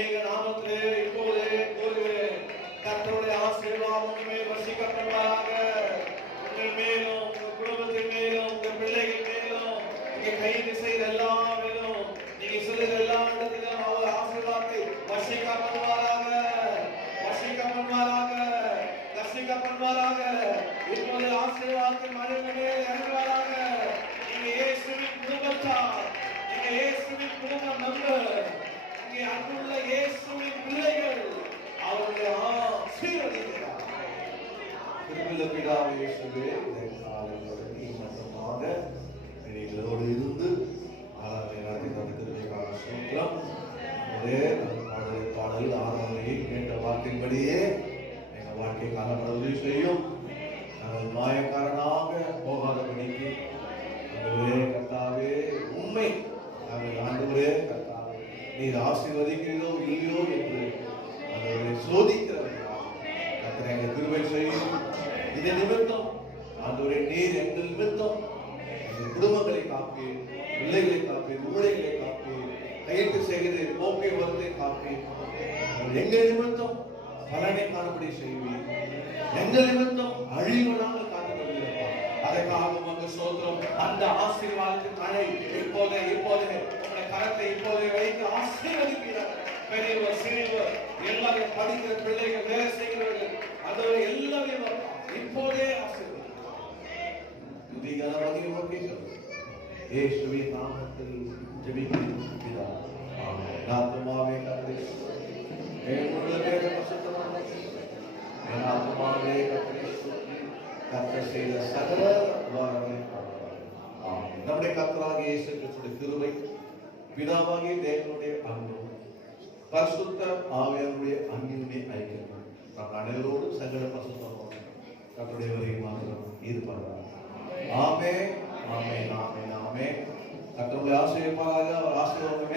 ஏக நாமத்திலே இப்போதே கூறுகிறேன், கர்த்தருடைய ஆசீர்வாதம் உங்கள் வசிக்கப்படுவாராக. உங்கள் மேலும், உங்கள் குடும்பத்தின் மேலும், உங்கள் பிள்ளைகள் மேலும், நீங்க கைது செய்த எல்லா மேலும், நீங்க சொல்லுற எல்லா இடத்திலும் அவர் ஆசீர்வாதத்தை வசிக்கப்படுவாராக, வசிக்கப்படுவாராக, வசிக்கப்படுவாராக. இப்போது ஆசீர்வாதத்தின் மழைகளே இறங்குவாராக. நீங்க இயேசுவின் குடும்பத்தார், நீங்க இயேசுவின் குடும்ப நம்பர், இங்கே அங்குள்ள இயேசுவின் பிள்ளைகள் அவருடைய ஆசீர்வதிக்கிறார். திருவிழா பிதாவே இயேசுவே, இந்த காலையில் நீ மட்டுமாக எங்களோடு இருந்து ஆராதனை நடத்திருக்காக சூத்திரம். ஒரே பாடல் ஆராதனையை கேட்ட வார்த்தையின்படியே எங்கள் வாழ்க்கை காணப்பட உதவி செய்யும். நாங்கள் மாயக்காரனாக போகாதபடிக்கு ஆண்டவரே கர்த்தாவே உண்மை நாங்கள் ஆண்டவரே கர்த்தாவே நீர் ஆசீர்வதிக்கிறதோ இல்லையோ என்று ஆண்டவரை சோதிக்கிறவர்களாக கர்த்தர் எங்கள் கிருபை செய்யும். இதே நிமித்தம் ஆண்டவரே நீர் எங்கள் நிமித்தம் எங்கள் குடும்பங்களை காப்பி, பிள்ளைகளை காப்பி, ஊழைகளை காப்பி, கையெழுத்து செய்கிறது போக்கை வருவதை காப்பி, எங்கள் நிமித்தம் பலனை காணப்படி செய்வீர். எங்கள் நிமித்தம் அழிவுனாமல் காத்துக்கொள்கிறப்பா. அதற்காக உமக்கு ஸ்தோத்திரம். அந்த ஆசீர்வாதத்தின் மழை இப்போதே உங்களுடைய கரத்தை இப்போதே வைத்து ஆசீர்வதிக்கிறார். பெரியவர் சிறியவர் எல்லாரும் படிக்கிற பிள்ளைகள், வேலை செய்கிறவர்கள், அதோட எல்லாரையும் இப்போதே ஆசீர்வதிக்கிறார். இயேசுவின் நாமத்தில் ஜெபிக்கிறேன் பிதாவே. ஆமென். ஆத்துமாவே கர்த்தரை ஸ்தோத்திரி. என் உள்ளமே பரிசுத்தமான என் ஆத்துமாவே கர்த்தரை ஸ்தோத்திரி. கர்த்தர் செய்த சகல உபகாரங்களையும் பாடுவார். ஆமென். நம்முடைய கர்த்தராகிய இயேசு கிறிஸ்துவின் கிருபை, பிதாவாகிய தேவனுடைய அன்பு, பரிசுத்த ஆவியானவருடைய அன்பினுடைய ஐக்கியம் நம் அனைவரோடும் சகல பரிசுத்தமான கர்த்தருடைய வருகை மாத்திரம் ஈடுபடுவார். ஆமென், ஆமென், ஆமென், ஆமென். கர்த்தருடைய ஆசீர்வாதமாக அவர் ஆசீர்வாதம்